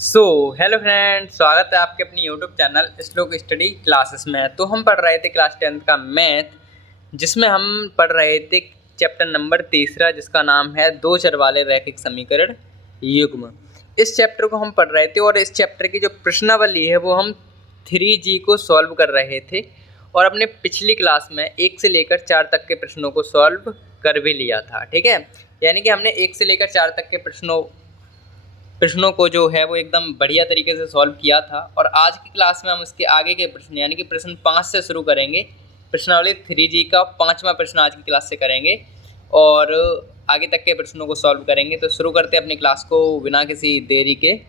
So hello friends, स्वागत है आपके अपनी यूट्यूब चैनल श्लोक स्टडी क्लासेस में। तो हम पढ़ रहे थे क्लास 10th का मैथ, जिसमें हम पढ़ रहे थे चैप्टर नंबर तीसरा, जिसका नाम है दो चर वाले रैखिक समीकरण युग्म। इस चैप्टर को हम पढ़ रहे थे और इस चैप्टर की जो प्रश्नावली है वो हम 3G को सॉल्व कर रहे थे और अपने पिछली क्लास में 1 से लेकर 4 तक के प्रश्नों को सॉल्व कर भी लिया था। ठीक है, यानी कि हमने 1 से लेकर 4 तक के प्रश्नों को जो है वो एकदम बढ़िया तरीके से सॉल्व किया था। और आज की क्लास में हम उसके आगे के प्रश्न यानी कि प्रश्न 5 से शुरू करेंगे। प्रश्नावली 3G का 5वां प्रश्न आज की क्लास से करेंगे और आगे तक के प्रश्नों को सॉल्व करेंगे। तो शुरू करते हैं अपनी क्लास को बिना किसी देरी के।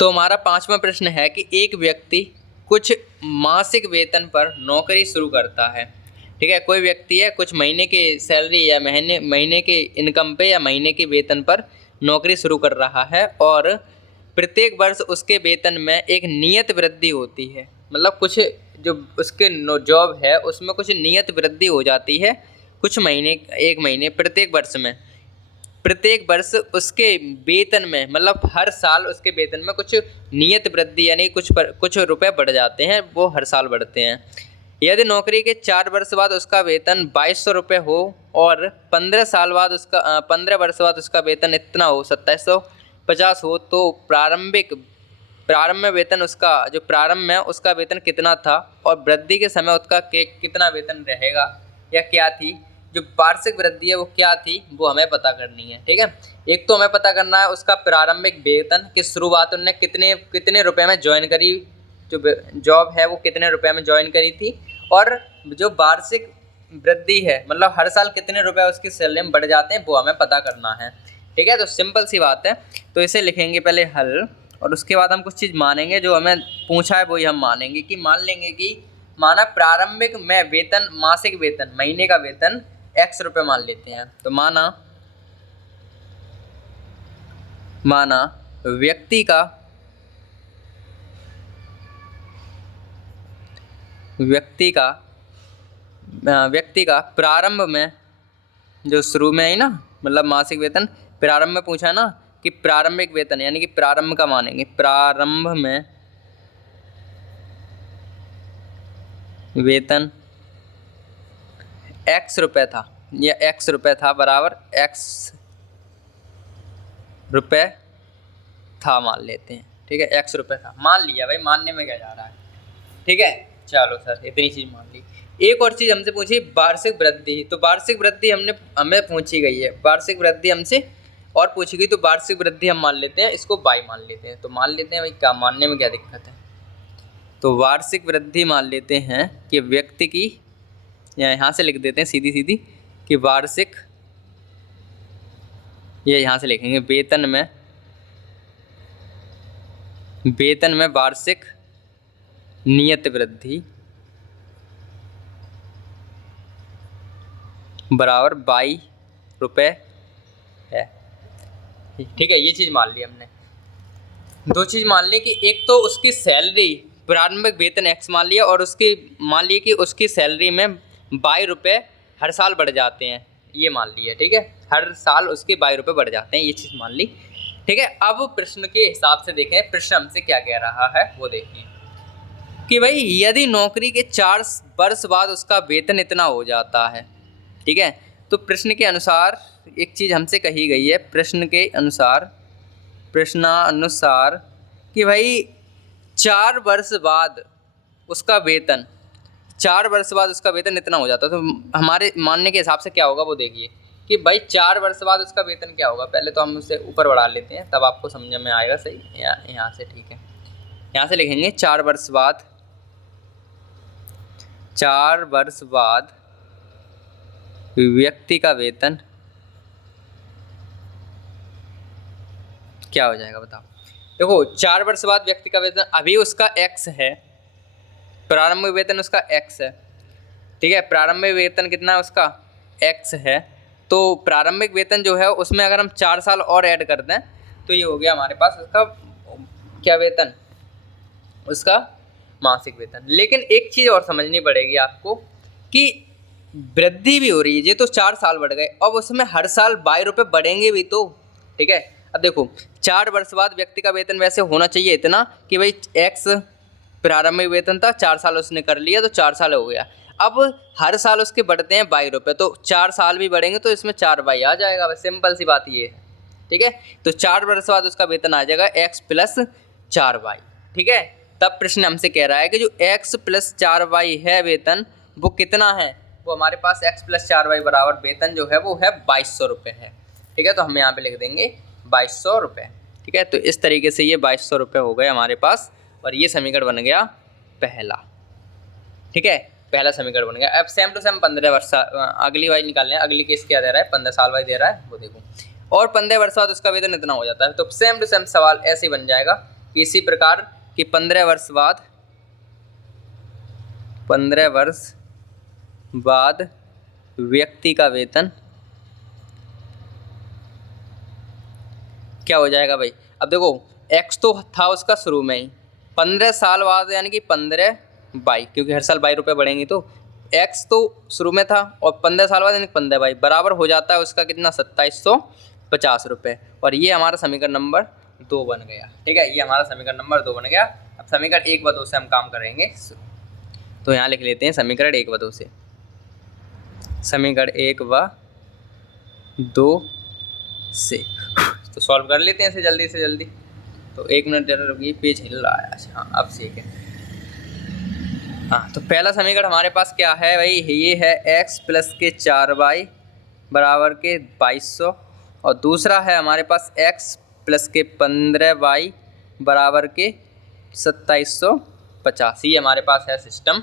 तो हमारा 5वां प्रश्न है कि एक व्यक्ति कुछ मासिक वेतन पर नौकरी शुरू करता है। ठीक है, कोई व्यक्ति है कुछ महीने के सैलरी या महीने के इनकम पे या महीने के वेतन पर नौकरी शुरू कर रहा है और प्रत्येक वर्ष उसके वेतन में एक नियत वृद्धि होती है। मतलब कुछ जो उसके जॉब है उसमें कुछ नियत वृद्धि हो जाती है कुछ महीने, एक महीने प्रत्येक वर्ष उसके वेतन में, मतलब हर साल उसके वेतन में कुछ नियत वृद्धि यानी कुछ रुपए बढ़ जाते हैं, वो हर साल बढ़ते हैं। यदि नौकरी के 4 वर्ष बाद उसका वेतन 2200 रुपये हो और 15 वर्ष बाद उसका वेतन इतना हो 2750 हो, तो प्रारंभ में वेतन उसका जो प्रारंभ में उसका वेतन कितना था और वृद्धि के समय उसका कितना वेतन रहेगा या क्या थी, जो वार्षिक वृद्धि है वो क्या थी, वो हमें पता करनी है। ठीक है, एक तो हमें पता करना है उसका प्रारंभिक वेतन की शुरुआत उन्होंने कितने रुपए में ज्वाइन करी, जो जॉब है वो कितने रुपए में ज्वाइन करी थी, और जो वार्षिक वृद्धि है मतलब हर साल कितने रुपए उसकी सैलरी में बढ़ जाते हैं, वो हमें पता करना है। ठीक है, तो सिंपल सी बात है। तो इसे लिखेंगे पहले हल और उसके बाद हम कुछ चीज़ मानेंगे, जो हमें पूछा है वही हम मानेंगे। कि मान लेंगे कि माना प्रारंभिक में वेतन, मासिक वेतन, महीने का वेतन x रुपये मान लेते हैं। तो माना व्यक्ति का प्रारंभ में, जो शुरू में है ना, मतलब मासिक वेतन प्रारंभ में पूछा है ना, कि प्रारंभिक वेतन यानी कि प्रारंभ का मानेंगे, प्रारंभ में वेतन x रुपये था या x रुपये था बराबर x रुपये था मान लेते हैं। ठीक है, x रुपये था मान लिया भाई, मानने में क्या जा रहा है। ठीक है, चलो सर इतनी चीज़ मान ली। एक और चीज़ हमसे पूछी वार्षिक वृद्धि, तो वार्षिक वृद्धि हमें पूछी गई है, वार्षिक वृद्धि हमसे और पूछी गई, तो वार्षिक वृद्धि हम मान लेते हैं, इसको बाई मान लेते हैं। तो मान लेते हैं भाई, क्या मानने में क्या दिक्कत है। तो वार्षिक वृद्धि मान लेते हैं कि व्यक्ति की, या यहाँ से लिख देते हैं सीधी कि वार्षिक, ये यहाँ से लिखेंगे वेतन में वार्षिक नियत वृद्धि बराबर 22 रुपये है। ठीक है, ये चीज़ मान ली हमने। दो चीज़ मान ली कि एक तो उसकी सैलरी, प्रारंभिक वेतन x मान लिया और उसकी मान ली कि उसकी सैलरी में 22 रुपये हर साल बढ़ जाते हैं, ये मान लिया। ठीक है, हर साल उसके 22 रुपये बढ़ जाते हैं, ये चीज़ मान ली। ठीक है, अब प्रश्न के हिसाब से देखें, प्रश्न हमसे क्या कह रहा है वो देखिए कि भाई यदि नौकरी के 4 वर्ष बाद उसका वेतन इतना हो जाता है। ठीक है, तो प्रश्न के अनुसार एक चीज़ हमसे कही गई है, प्रश्नानुसार कि भाई 4 वर्ष बाद उसका वेतन इतना हो जाता है। तो हमारे मानने के हिसाब से क्या होगा वो देखिए कि भाई 4 वर्ष बाद उसका वेतन क्या होगा। पहले तो हम उसे ऊपर बढ़ा लेते हैं, तब आपको समझ में आएगा सही। यहाँ से, ठीक है, यहाँ से लिखेंगे 4 वर्ष बाद व्यक्ति का वेतन क्या हो जाएगा बताओ। देखो 4 वर्ष बाद व्यक्ति का वेतन, अभी उसका x है, प्रारंभिक वेतन उसका x है। ठीक है, प्रारंभिक वेतन कितना है उसका x है। तो प्रारंभिक वेतन जो है उसमें अगर हम 4 साल और ऐड कर दें तो ये हो गया हमारे पास उसका क्या वेतन, उसका मासिक वेतन। लेकिन एक चीज़ और समझनी पड़ेगी आपको कि वृद्धि भी हो रही है, ये तो 4 साल बढ़ गए, अब उसमें हर साल 22 रुपये बढ़ेंगे भी तो। ठीक है, अब देखो 4 वर्ष बाद व्यक्ति का वेतन वैसे होना चाहिए इतना कि भाई एक्स प्रारंभिक वेतन था, 4 साल उसने कर लिया तो 4 साल हो गया। अब हर साल उसके बढ़ते हैं 22 रुपये, तो 4 साल भी बढ़ेंगे तो इसमें 4 बाई आ जाएगा। बस सिंपल सी बात ये है, ठीक है। तो 4 वर्ष बाद उसका वेतन आ जाएगा एक्स प्लस 4 बाई, ठीक है। तब प्रश्न हमसे कह रहा है कि जो एक्स प्लस 4 बाई है वेतन, वो कितना है, वो हमारे पास एक्स प्लस 4 बाई बराबर वेतन जो है वो है 2200 रुपये है, ठीक है। तो हम यहाँ पे लिख देंगे 2200 रुपये, ठीक है। तो इस तरीके से ये 2200 रुपये हो गए हमारे पास, और ये समीकरण बन गया पहला, ठीक है। पहला समीकरण बन गया। अब सेम टू सेम 15 वर्ष अगली वाली निकालने हैं। अगली केस क्या दे रहा है, 15 साल वाली दे रहा है, वो देखो। और 15 वर्ष बाद उसका वेतन इतना हो जाता है। तो सेम टू सेम सवाल ऐसे ही बन जाएगा कि इसी प्रकार कि 15 वर्ष बाद व्यक्ति का वेतन क्या हो जाएगा भाई। अब देखो एक्स तो था उसका शुरू में ही, 15 साल बाद यानी कि 15 बाई, क्योंकि हर साल 22 रुपये बढ़ेंगी, तो एक्स तो शुरू में था और 15 साल बाद यानी 15 बाई बराबर हो जाता है उसका कितना 2750 रुपये। और ये हमारा समीकरण नंबर 2 बन गया, ठीक है। ये हमारा समीकरण नंबर 2 बन गया। अब समीकरण 1 व 2 से हम काम करेंगे, तो यहाँ लिख लेते हैं समीकरण 1 व 2 से। समीकरण 1 व 2 से तो सॉल्व कर लेते हैं इसे जल्दी से जल्दी। तो 1 मिनट जरा रुकिए, पेज हिल रहा है। अच्छा हाँ, अब ठीक है। हाँ, तो पहला समीकरण हमारे पास क्या है भाई, ये है एक्स प्लस के 4 बाई बराबर के 2200, और दूसरा है हमारे पास एक्स प्लस के 15 बाई बराबर के 2750। ये हमारे पास है सिस्टम।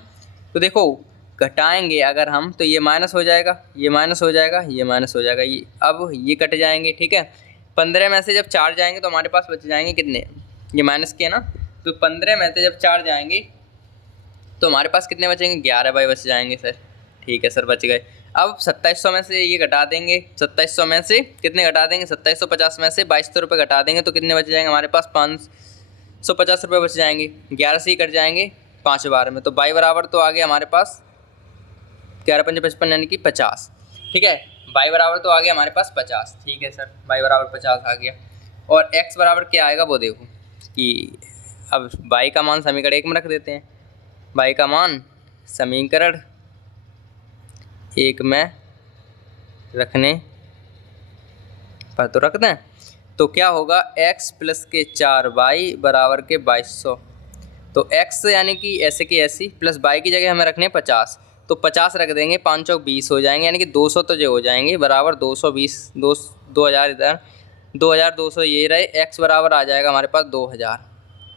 तो देखो घटाएंगे अगर हम तो ये माइनस हो जाएगा, ये माइनस हो जाएगा, ये माइनस हो जाएगा, ये अब ये कट जाएंगे, ठीक है। 15 में से जब 4 जाएंगे तो हमारे पास बच जाएंगे कितने, ये माइनस किया ना, तो 15 में से जब 4 जाएंगे तो हमारे पास कितने बचेंगे, 11 बाई बच जाएंगे सर, ठीक है सर बच गए। अब 2700 में से ये घटा देंगे, 2700 में से कितने घटा देंगे, 2750 में से 2200 रुपये घटा देंगे तो कितने बच जाएंगे हमारे पास, 550 रुपये बच जाएंगे। 11 से ही कट जाएंगे 5 बार में, तो बाई बराबर तो आ गया हमारे पास 11 पंजे 55 यानी कि 50, ठीक है। बाई बराबर तो आ गया हमारे पास 50, ठीक है सर, बाई बराबर 50 आ गया। और एक्स बराबर क्या आएगा वो देखो कि अब बाई का मान समीकरण 1 में रख देते हैं। बाई का मान समीकरण 1 में रखने पर तो रख दें, तो क्या होगा एक्स प्लस के 4 बाई बराबर के 2200। तो एक्स यानी कि ऐसे की ऐसी प्लस बाई की जगह हमें रखने 50, तो 50 रख देंगे, 5 चौक 20 हो जाएंगे, यानी कि 200 तो जो हो जाएंगे बराबर 220, 2000 इधर 2200 ये रहे। एक्स बराबर आ जाएगा हमारे पास 2000,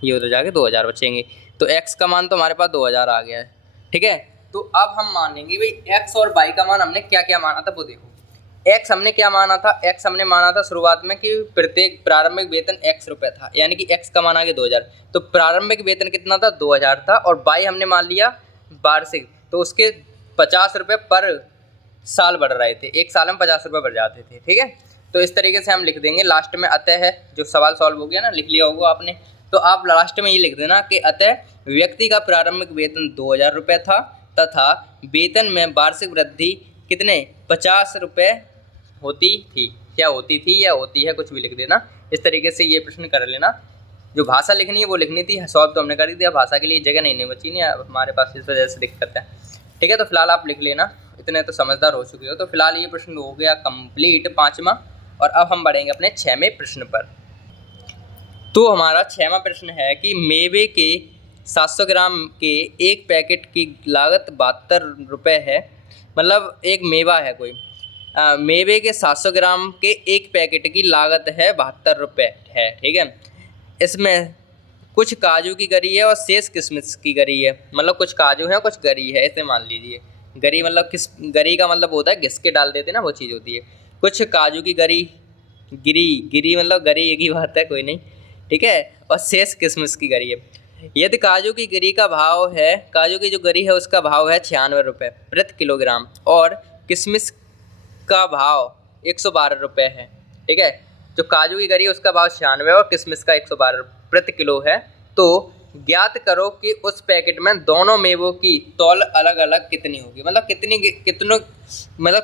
ये उधर जाके 2000 बचेंगे। तो एक्स का मान तो हमारे पास 2000 आ गया है, ठीक है। तो अब हम मानेंगे भाई एक्स और बाई का मान हमने क्या क्या माना था वो देखो। एक्स हमने क्या माना था, एक्स हमने माना था शुरुआत में कि प्रत्येक प्रारंभिक वेतन एक्स रुपये था, यानी कि एक्स का मान आ गया 2000। तो प्रारंभिक वेतन कितना था, 2000 था, और बाई हमने मान लिया वार्षिक, तो उसके 50 रुपये पर साल बढ़ रहे थे, एक साल में 50 रुपये बढ़ जाते थे, ठीक है। तो इस तरीके से हम लिख देंगे लास्ट में। अतः है जो सवाल सॉल्व हो गया ना, लिख लिया होगा आपने, तो आप लास्ट में ये लिख देना कि अतः व्यक्ति का प्रारंभिक वेतन 2000 रुपये था तथा वेतन में वार्षिक वृद्धि कितने 50 रुपये होती थी, क्या होती थी या होती है, कुछ भी लिख देना। इस तरीके से ये प्रश्न कर लेना। जो भाषा लिखनी है वो लिखनी थी, सॉल्व तो हमने कर ही दिया, भाषा के लिए जगह नहीं बची नहीं हमारे पास, इस वजह से दिक्कत है, ठीक है। तो फिलहाल आप लिख लेना, इतने तो समझदार हो चुके हो। तो फिलहाल ये प्रश्न हो गया कंप्लीट 5वां, और अब हम बढ़ेंगे अपने 6वें प्रश्न पर। तो हमारा 6वां प्रश्न है कि मेवे के 700 ग्राम के एक पैकेट की लागत 72 रुपये है, मतलब एक मेवा है कोई, मेवे के 700 ग्राम के एक पैकेट की लागत है 72 रुपये है, ठीक है। इसमें कुछ काजू की गरी है और शेष किशमिश की गरी है, मतलब कुछ काजू है कुछ गरी है, ऐसे मान लीजिए। गरी मतलब किस, गरी का मतलब होता है घिस के डाल देते ना, वो चीज़ होती है। कुछ काजू की गरी, गिरी मतलब गरी एक ही बात है, कोई नहीं, ठीक है। और शेष किशमिश की गरी है। यदि काजू की गरी का भाव है, काजू की जो गरी है उसका भाव है 96 रुपये प्रति किलोग्राम, और किशमिश का भाव 112 रुपये है, ठीक है। जो काजू की गरी है उसका भाव 96 और किशमिश का 112 प्रति किलो है। तो ज्ञात करो कि उस पैकेट में दोनों मेवों की तौल अलग अलग कितनी होगी, मतलब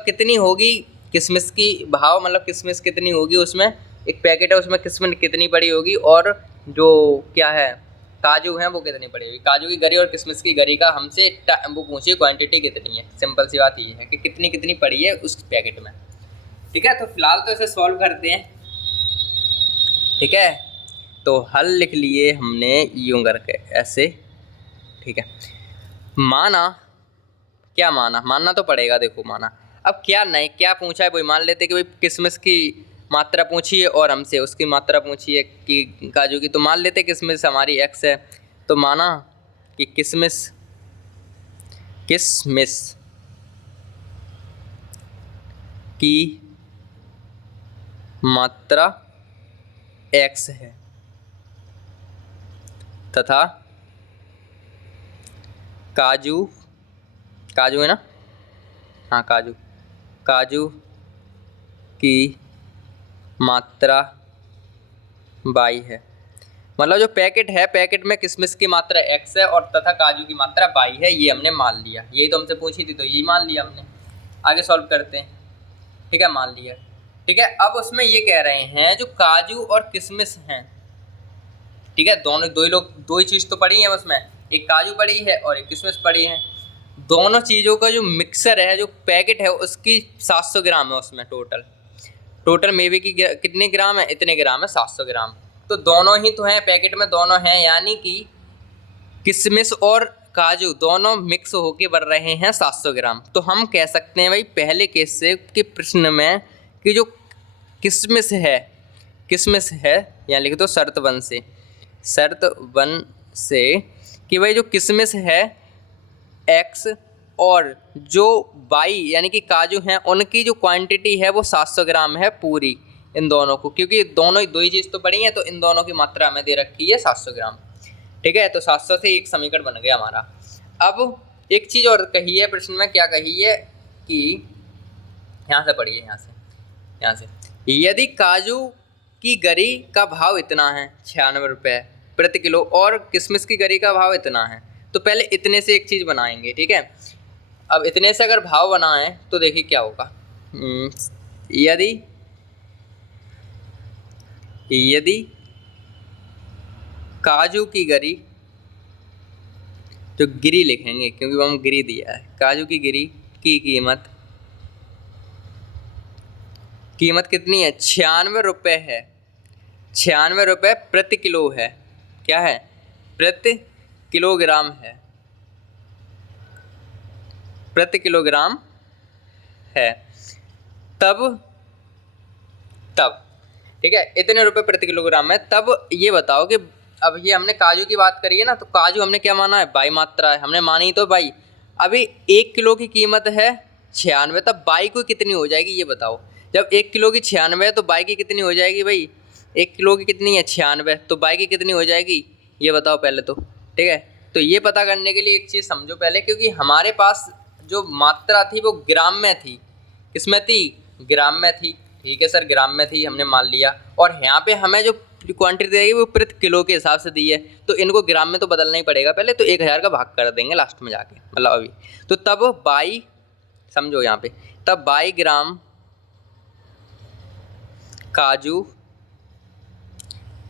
कितनी होगी किशमिश की भाव, मतलब किशमिश कितनी होगी उसमें एक पैकेट है उसमें किस्मत कितनी पड़ी होगी, और जो क्या है काजू हैं वो कितनी पड़ी होगी। काजू की गरी और किशमिश की गरी का हमसे वो पूछिए क्वांटिटी कितनी है। सिंपल सी बात ये है कि कितनी कितनी पड़ी है उस पैकेट में। ठीक है, तो फिलहाल तो इसे सॉल्व करते हैं। ठीक है, तो हल लिख लिए हमने यूं करके ऐसे। ठीक है, माना, क्या मानना तो पड़ेगा। देखो माना, अब क्या नहीं क्या पूछा है वही मान लेते कि भाई किशमिश की मात्रा पूछी है और हमसे उसकी मात्रा पूछी है कि काजू की, तो मान लेते किशमिश हमारी x है, तो माना कि किशमिश की मात्रा x है तथा काजू है ना, हाँ काजू की मात्रा y है। मतलब जो पैकेट है, पैकेट में किशमिश की मात्रा x है और तथा काजू की मात्रा y है, ये हमने मान लिया। यही तो हमसे पूछी थी, तो यही मान लिया हमने। आगे सॉल्व करते हैं। ठीक है, मान लिया। ठीक है, अब उसमें ये कह रहे हैं जो काजू और किशमिश हैं, ठीक है, दो ही चीज़ तो पड़ी है उसमें, एक काजू पड़ी है और एक किशमिश पड़ी है। दोनों चीज़ों का जो मिक्सर है, जो पैकेट है, उसकी 700 ग्राम है उसमें टोटल मेवे की कितने ग्राम है, इतने ग्राम है, 700 ग्राम। तो दोनों ही तो हैं पैकेट में, दोनों हैं, यानी कि किशमिश और काजू दोनों मिक्स होके बन रहे हैं 700 ग्राम। तो हम कह सकते हैं भाई पहले केस से कि प्रश्न में कि जो किशमिश है, यहाँ लिख दो शर्त वन से कि भाई जो किशमिश है x और जो y यानी कि काजू हैं उनकी जो क्वांटिटी है वो 700 ग्राम है पूरी, इन दोनों को, क्योंकि दोनों ही दो ही चीज़ तो पड़ी हैं, तो इन दोनों की मात्रा हमें दे रखी है 700 ग्राम। ठीक है, तो 700 से एक समीकरण बन गया हमारा। अब एक चीज़ और कही है प्रश्न में, क्या कही है कि यहाँ से पढ़िए, यहाँ से यदि काजू की गरी का भाव इतना है 96 रुपये प्रति किलो और किशमिश की गरी का भाव इतना है, तो पहले इतने से एक चीज़ बनाएंगे। ठीक है, अब इतने से अगर भाव बनाएं तो देखिए क्या होगा। यदि काजू की गरी, जो गिरी लिखेंगे क्योंकि हम गिरी दिया है, काजू की गिरी की कीमत कितनी है, 96 रुपये है, 96 रुपये प्रति किलो है, क्या है, प्रति किलोग्राम है, प्रति किलोग्राम है। तब ठीक है, इतने रुपए प्रति किलोग्राम है। तब ये बताओ कि अब ये हमने काजू की बात करी है ना, तो काजू हमने क्या माना है, बाई मात्रा है, हमने मानी तो बाई। अभी 1 किलो की कीमत है 96, तब बाई को कितनी हो जाएगी ये बताओ। जब 1 किलो की 96 है तो बाई की कितनी हो जाएगी भाई, 1 किलो की कितनी है 96, तो बाई की कितनी हो जाएगी ये बताओ पहले तो। ठीक है, तो ये पता करने के लिए एक चीज़ समझो पहले, क्योंकि हमारे पास जो मात्रा थी वो ग्राम में थी, किसमें थी, ग्राम में थी। ठीक है सर, ग्राम में थी, हमने मान लिया। और यहाँ पे हमें जो क्वांटिटी देगी वो प्रति किलो के हिसाब से दी है, तो इनको ग्राम में तो बदलना ही पड़ेगा पहले, तो 1000 का भाग कर देंगे लास्ट में जाके, मतलब अभी। तो तब 22, समझो यहाँ पे, तब 22 ग्राम काजू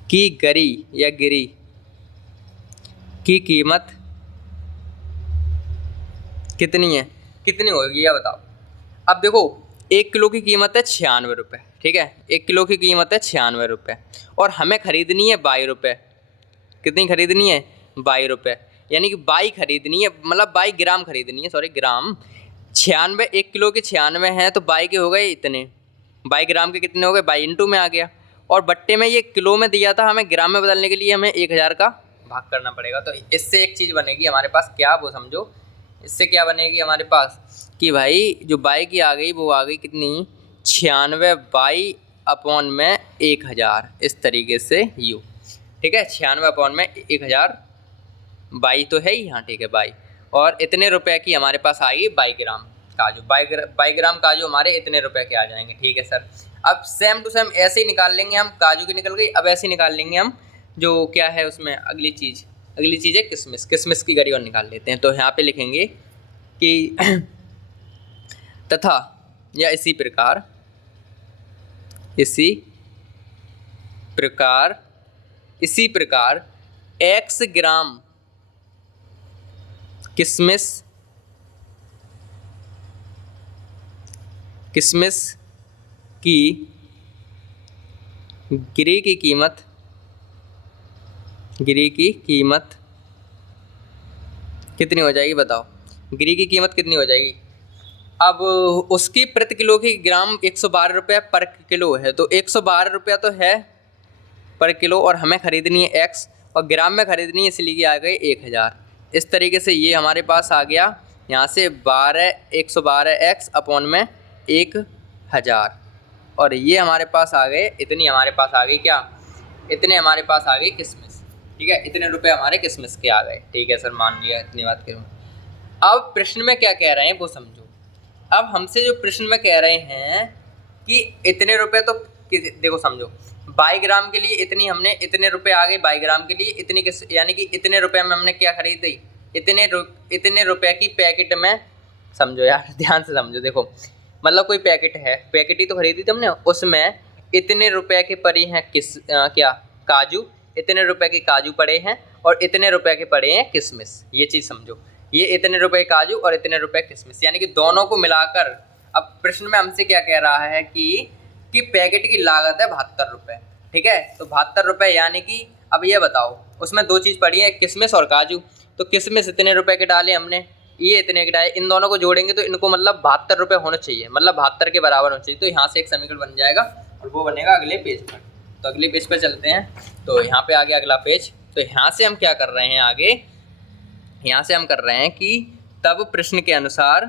की गरी या गिरी की कीमत कितनी है, कितनी होगी यह बताओ। अब देखो 1 किलो की कीमत है 96 रुपये, ठीक है, 1 किलो की कीमत है 96 रुपये और हमें ख़रीदनी है 22 रुपये। कितनी खरीदनी है, 22 रुपये, यानी कि 22 खरीदनी है, मतलब 22 ग्राम खरीदनी है, सॉरी ग्राम। 96, 1 किलो के 96 हैं तो 22 के हो गए इतने, 22 ग्राम के कितने हो गए, 22 इंटू में आ गया। और बट्टे में ये किलो में दिया था, हमें ग्राम में बदलने के लिए हमें 1000 का भाग करना पड़ेगा। तो इससे एक चीज़ बनेगी हमारे पास, क्या वो समझो, इससे क्या बनेगी हमारे पास कि भाई जो 22 की आ गई वो आ गई कितनी, 96 22 अपॉन में 1000, इस तरीके से यू। ठीक है, 96 अपॉन में 1000, 22 तो है ही, हाँ ठीक है 22, और इतने रुपए की हमारे पास आएगी 22 ग्राम काजू। 22 ग्राम काजू हमारे इतने रुपए के आ जाएंगे। ठीक है सर, अब सेम टू सेम ऐसे ही निकाल लेंगे हम, काजू की निकल गई, अब ऐसे ही निकाल लेंगे हम जो क्या है उसमें अगली चीज़ है किशमिश की गरी और निकाल लेते हैं। तो यहाँ पे लिखेंगे कि तथा या इसी प्रकार x ग्राम किशमिश की गिरी की कीमत कितनी हो जाएगी बताओ। गिरी की कीमत कितनी हो जाएगी। अब उसकी प्रति किलो की ग्राम 112 रुपये पर किलो है, तो 112 रुपया तो है पर किलो, और हमें ख़रीदनी है x और ग्राम में ख़रीदनी है, इसलिए आ गए 1000। इस तरीके से ये हमारे पास आ गया यहाँ से 112x अपॉन में 1000, और ये हमारे पास आ गए इतनी हमारे पास आ गई क्या, इतने हमारे पास आ गई किशमिश। ठीक है, इतने रुपए हमारे किशमिश के आ गए। ठीक है सर, मान लिया, इतनी बात करूँ। अब प्रश्न में क्या कह रहे हैं वो समझो। अब हमसे जो प्रश्न में कह रहे हैं कि इतने रुपए, तो देखो समझो, 22 ग्राम के लिए इतनी, हमने इतने रुपए आ गए 22 ग्राम के लिए इतनी यानी कि इतने रुपए में हमने क्या खरीदी, इतने रुपए की पैकेट में, समझो यार ध्यान से समझो। देखो मतलब कोई पैकेट है, पैकेट ही तो खरीदी थी हमने, उसमें इतने रुपए के पड़े हैं क्या काजू, इतने रुपए के काजू पड़े हैं और इतने रुपए के पड़े हैं किशमिश। ये चीज़ समझो, ये इतने रुपए काजू और इतने रुपए किशमिश, यानी कि दोनों को मिलाकर। अब प्रश्न में हमसे क्या कह रहा है कि पैकेट की लागत है 72 रुपये। ठीक है, तो 72 रुपये, यानी कि अब ये बताओ उसमें दो चीज़ पड़ी है, किशमिश और काजू। तो किशमिश इतने रुपए के डाले हमने, ये इतने के डाले, इन दोनों को जोड़ेंगे तो इनको मतलब 72 रुपये होने चाहिए, मतलब 72 के बराबर होना चाहिए। तो यहाँ से एक समीकरण बन जाएगा और वो बनेगा अगले पेज पर। तो अगले पेज पर चलते हैं। तो यहाँ पे आ गया अगला पेज। तो यहाँ से हम क्या कर रहे हैं आगे, यहाँ से हम कर रहे हैं कि तब प्रश्न के अनुसार,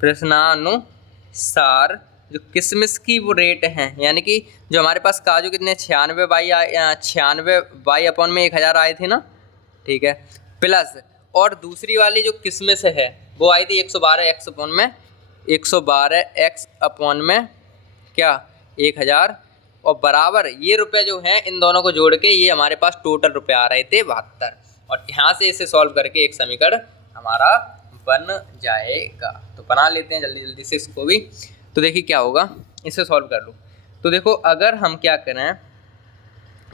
प्रश्नानुसार जो किशमिश की वो रेट हैं, यानी कि जो हमारे पास काजू कितने 96 बाई अपॉन में 1000 आए थे ना। ठीक है, प्लस और दूसरी वाली जो किशमिश है वो आई थी 112x अपॉन में 112x अपॉन में क्या 1000, और बराबर ये रुपए जो हैं इन दोनों को जोड़ के ये हमारे पास टोटल रुपए आ रहे थे 72। और यहाँ से इसे सॉल्व करके एक समीकरण हमारा बन जाएगा। तो बना लेते हैं जल्दी जल्दी से इसको भी। तो देखिए क्या होगा, इसे सॉल्व कर लूँ। तो देखो अगर हम क्या करें,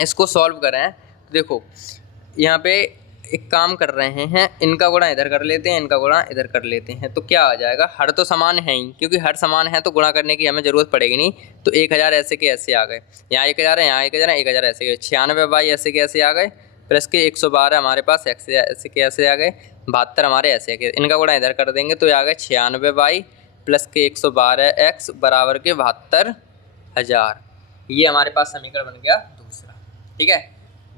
इसको सॉल्व करें, तो देखो यहाँ पे एक काम कर रहे हैं, इनका गुणा इधर कर लेते हैं, इनका गुणा इधर कर लेते हैं, तो क्या आ जाएगा, हर तो समान है ही, क्योंकि हर समान है तो गुणा करने की हमें ज़रूरत पड़ेगी नहीं। तो 1000 ऐसे के ऐसे आ गए, यहाँ 1000 है, यहाँ 1000 है, 1000 ऐसे गए, 96 बाई ऐसे के ऐसे आ गए, प्लस के 112 हमारे पास ऐसे के ऐसे आ गए, 72 हमारे ऐसे के, इनका गुणा इधर कर देंगे तो आ गए 96 बाई प्लस के 112x बराबर के 72,000। ये हमारे पास समीकरण बन गया दूसरा। ठीक है,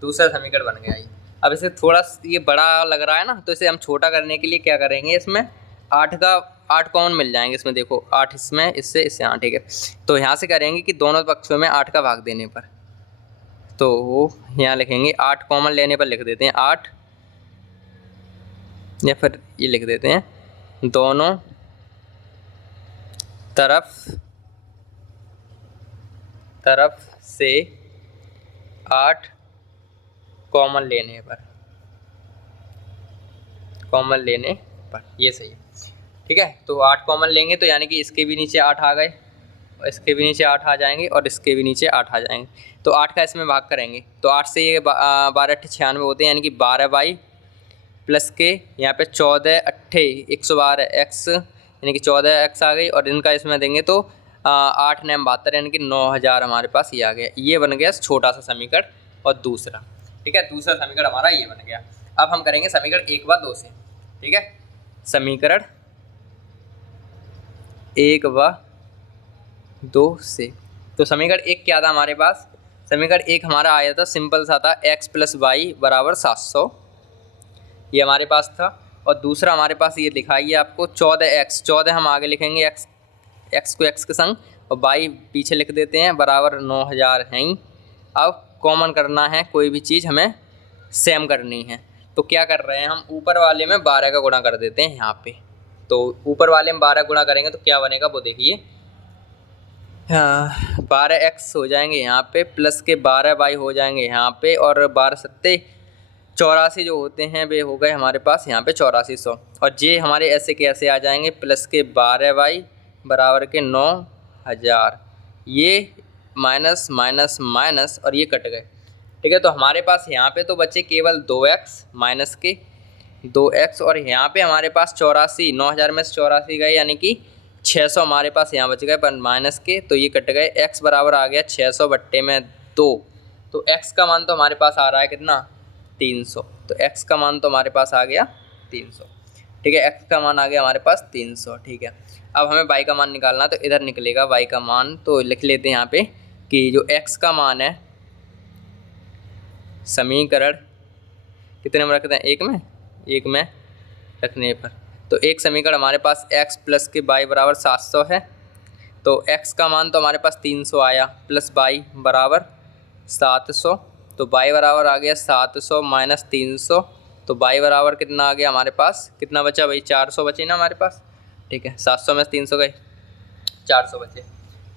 दूसरा समीकरण बन गया ये। अब इसे थोड़ा ये बड़ा लग रहा है ना, तो इसे हम छोटा करने के लिए क्या करेंगे, इसमें 8 कॉमन मिल जाएंगे इसमें। देखो 8 इसमें, इससे हाँ ठीक है। तो यहाँ से करेंगे कि दोनों पक्षों में 8 का भाग देने पर, तो वो यहाँ लिखेंगे 8 कॉमन लेने पर लिख देते हैं 8, या फिर ये लिख देते हैं दोनों तरफ से 8 कॉमन लेने पर, ये सही है। ठीक है, तो 8 कॉमन लेंगे तो यानी कि इसके भी नीचे 8 आ गए, और इसके भी नीचे 8 आ जाएंगे, और इसके भी नीचे 8 आ जाएंगे। तो 8 का इसमें भाग करेंगे तो 8 से ये 12 8 96 होते हैं, यानी कि 12 बाई प्लस के यहाँ पे 14 8 112x, यानी कि 14x आ गई, और इनका इसमें देंगे तो 8 9 72, यानी कि 9000 हमारे पास ये आ गया। ये बन गया छोटा सा समीकरण और दूसरा। ठीक है, दूसरा समीकरण हमारा ये बन गया। अब हम करेंगे समीकरण 1 व 2 से। ठीक है, समीकरण 1 व 2 से। तो समीकरण 1 क्या था हमारे पास, समीकरण 1 हमारा आया था, सिंपल सा था, x + y बराबर 700, ये हमारे पास था। और दूसरा हमारे पास ये दिखाइए आपको 14x, 14 हम आगे लिखेंगे x को x के संग, और y पीछे लिख देते हैं, बराबर 9000 हैं ही। अब कॉमन करना है, कोई भी चीज़ हमें सेम करनी है, तो क्या कर रहे हैं हम, ऊपर वाले में 12 का गुणा कर देते हैं यहाँ पे। तो ऊपर वाले में 12 गुणा करेंगे तो क्या बनेगा वो देखिए, 12x हो जाएंगे यहाँ पे, प्लस के 12y हो जाएंगे यहाँ पे, और 12 सत्ते 84 जो होते हैं वे हो गए हमारे पास यहाँ पे 8400, और जे हमारे ऐसे के ऐसे आ जाएंगे, प्लस के 12y बराबर के 9000। ये माइनस माइनस माइनस और ये कट गए। ठीक है, तो हमारे पास यहाँ पे तो बचे केवल 2x माइनस के 2x, और यहाँ पे हमारे पास 84, 9000 में से 84 गए यानी कि 600 हमारे पास यहाँ बच गए, पर माइनस के तो ये कट गए। x बराबर आ गया 600 बट्टे में 2, तो x का मान तो हमारे पास आ रहा है कितना, 300। तो x का मान तो हमारे पास आ गया 300। ठीक है, x का मान आ गया हमारे पास 300। ठीक है, अब हमें y का मान निकालना, तो इधर निकलेगा y का मान, तो लिख लेते हैं यहाँ पे कि जो x का मान है समीकरण कितने में रखते हैं, एक में रखने पर, तो एक समीकरण हमारे पास x प्लस के y बराबर 700 है। तो x का मान तो हमारे पास 300 आया, प्लस y बराबर 700, तो y बराबर आ गया 700 माइनस 300, तो y बराबर कितना आ गया हमारे पास, कितना बचा भाई, 400 बचे ना हमारे पास। ठीक है, 700 में 300 गए, 400 बचे।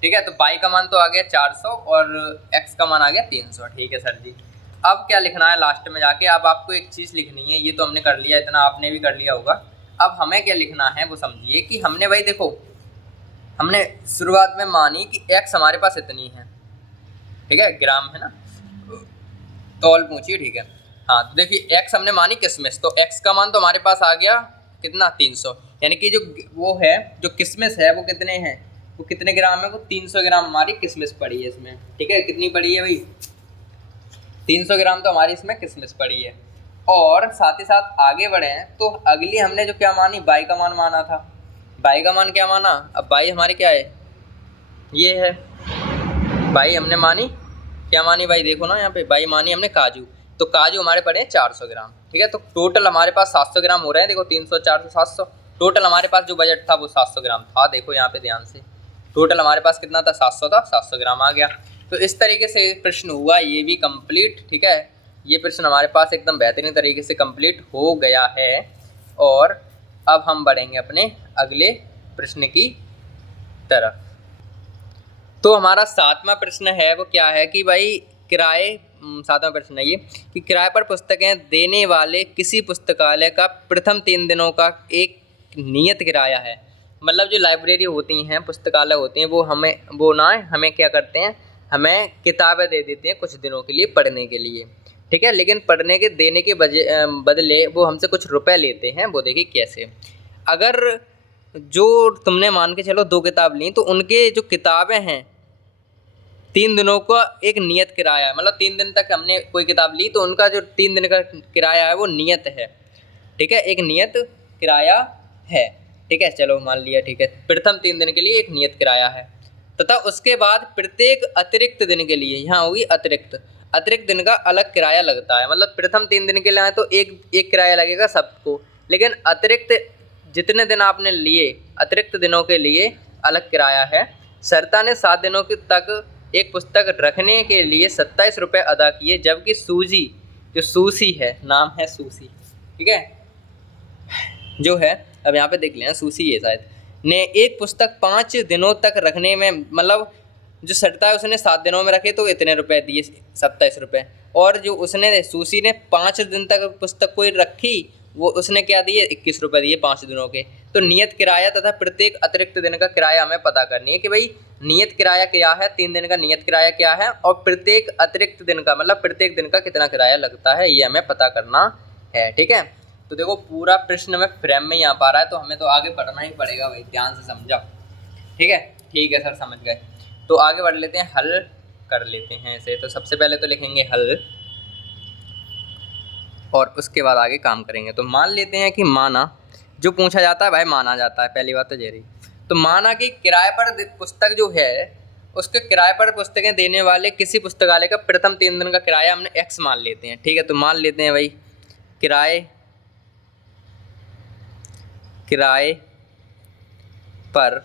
ठीक है, तो y का मान तो आ गया 400 और x का मान आ गया 300। ठीक है सर जी, अब क्या लिखना है लास्ट में जाके, अब आपको एक चीज़ लिखनी है, ये तो हमने कर लिया, इतना आपने भी कर लिया होगा। अब हमें क्या लिखना है वो समझिए कि हमने भाई देखो, हमने शुरुआत में मानी कि x हमारे पास इतनी है, ठीक है, ग्राम है ना, तौल पूछिए। ठीक है, हाँ, तो देखिए x हमने मानी किसमिस, तो x का मान तो हमारे पास आ गया कितना, 300, यानी कि जो वो है जो किसमिस है वो कितने हैं, वो कितने ग्राम है, वो 300 ग्राम हमारी किसमिस पड़ी है इसमें। ठीक है, कितनी पड़ी है भाई, 300 ग्राम तो हमारी इसमें किसमिस पड़ी है। और साथ ही साथ आगे बढ़े हैं तो अगली हमने जो क्या मानी, बाई का मान माना था। बाई का मान क्या माना, अब बाई हमारी क्या है, ये है बाई हमने मानी, क्या मानी भाई, देखो ना यहाँ पे बाई मानी हमने काजू, तो काजू हमारे पड़े हैं 400 ग्राम। ठीक है, तो टोटल हमारे पास 700 ग्राम हो रहे हैं, देखो 300 400 700, टोटल हमारे पास जो बजट था वो 700 ग्राम था। देखो यहाँ पे ध्यान से, टोटल हमारे पास कितना था, 700 था, 700 ग्राम आ गया। तो इस तरीके से प्रश्न हुआ, ये भी कंप्लीट। ठीक है, ये प्रश्न हमारे पास एकदम बेहतरीन तरीके से कंप्लीट हो गया है। और अब हम बढ़ेंगे अपने अगले प्रश्न की तरफ। तो हमारा 7वां प्रश्न है वो क्या है कि भाई किराए, 7वां प्रश्न है ये कि किराए पर पुस्तकें देने वाले किसी पुस्तकालय का प्रथम 3 दिनों का एक नियत किराया है। मतलब जो लाइब्रेरी होती हैं, पुस्तकालय होती हैं, वो हमें क्या करते हैं, हमें किताबें दे देते हैं कुछ दिनों के लिए पढ़ने के लिए। ठीक है, लेकिन पढ़ने के देने के बदले वो हमसे कुछ रुपए लेते हैं। वो देखिए कैसे, अगर जो तुमने मान के चलो 2 किताब ली, तो उनके जो किताबें हैं 3 दिनों का एक नियत किराया है। मतलब 3 दिन तक हमने कोई किताब ली तो उनका जो 3 दिन का किराया है वो नियत है। ठीक है, एक नियत किराया है। ठीक है, चलो मान लिया। ठीक है, प्रथम 3 दिन के लिए एक नियत किराया है, तथा उसके बाद प्रत्येक अतिरिक्त दिन के लिए, यहाँ होगी अतिरिक्त दिन का अलग किराया लगता है। मतलब प्रथम 3 दिन के लिए आए तो एक किराया लगेगा सबको, लेकिन अतिरिक्त जितने दिन आपने लिए अतिरिक्त दिनों के लिए अलग किराया है। सरता ने 7 दिनों तक एक पुस्तक रखने के लिए 27 रुपये अदा किए, जबकि सूजी, जो सूसी है, नाम है सूसी, ठीक है, जो है, अब यहाँ पे देख लेना, सूसी है शायद, ने एक पुस्तक 5 दिनों तक रखने में, मतलब जो सट्टा है उसने 7 दिनों में रखे तो इतने रुपए दिए, 27 रुपये। और जो उसने सूसी ने 5 दिन तक पुस्तक कोई रखी, वो उसने क्या दिए, 21 रुपये दिए 5 दिनों के। तो नियत किराया तथा प्रत्येक अतिरिक्त दिन का किराया हमें पता करनी है कि भाई नियत किराया क्या है, 3 दिन का नियत किराया क्या है, और प्रत्येक अतिरिक्त दिन का, मतलब प्रत्येक दिन का कितना किराया लगता है, ये हमें पता करना है। ठीक है, तो देखो पूरा प्रश्न में फ्रेम में ही आ पा रहा है, तो हमें तो आगे पढ़ना ही पड़ेगा भाई, ध्यान से समझाओ। ठीक है सर, समझ गए। तो आगे बढ़ लेते हैं, हल कर लेते हैं इसे। तो सबसे पहले तो लिखेंगे हल, और उसके बाद आगे काम करेंगे। तो मान लेते हैं कि माना, जो पूछा जाता है भाई माना जाता है, पहली बात तो ये रही। तो माना कि किराए पर पुस्तक जो है, उसके किराए पर पुस्तकें देने वाले किसी पुस्तकालय का प्रथम 3 दिन का किराया हमने x मान लेते हैं। ठीक है, तो मान लेते हैं भाई किराए पर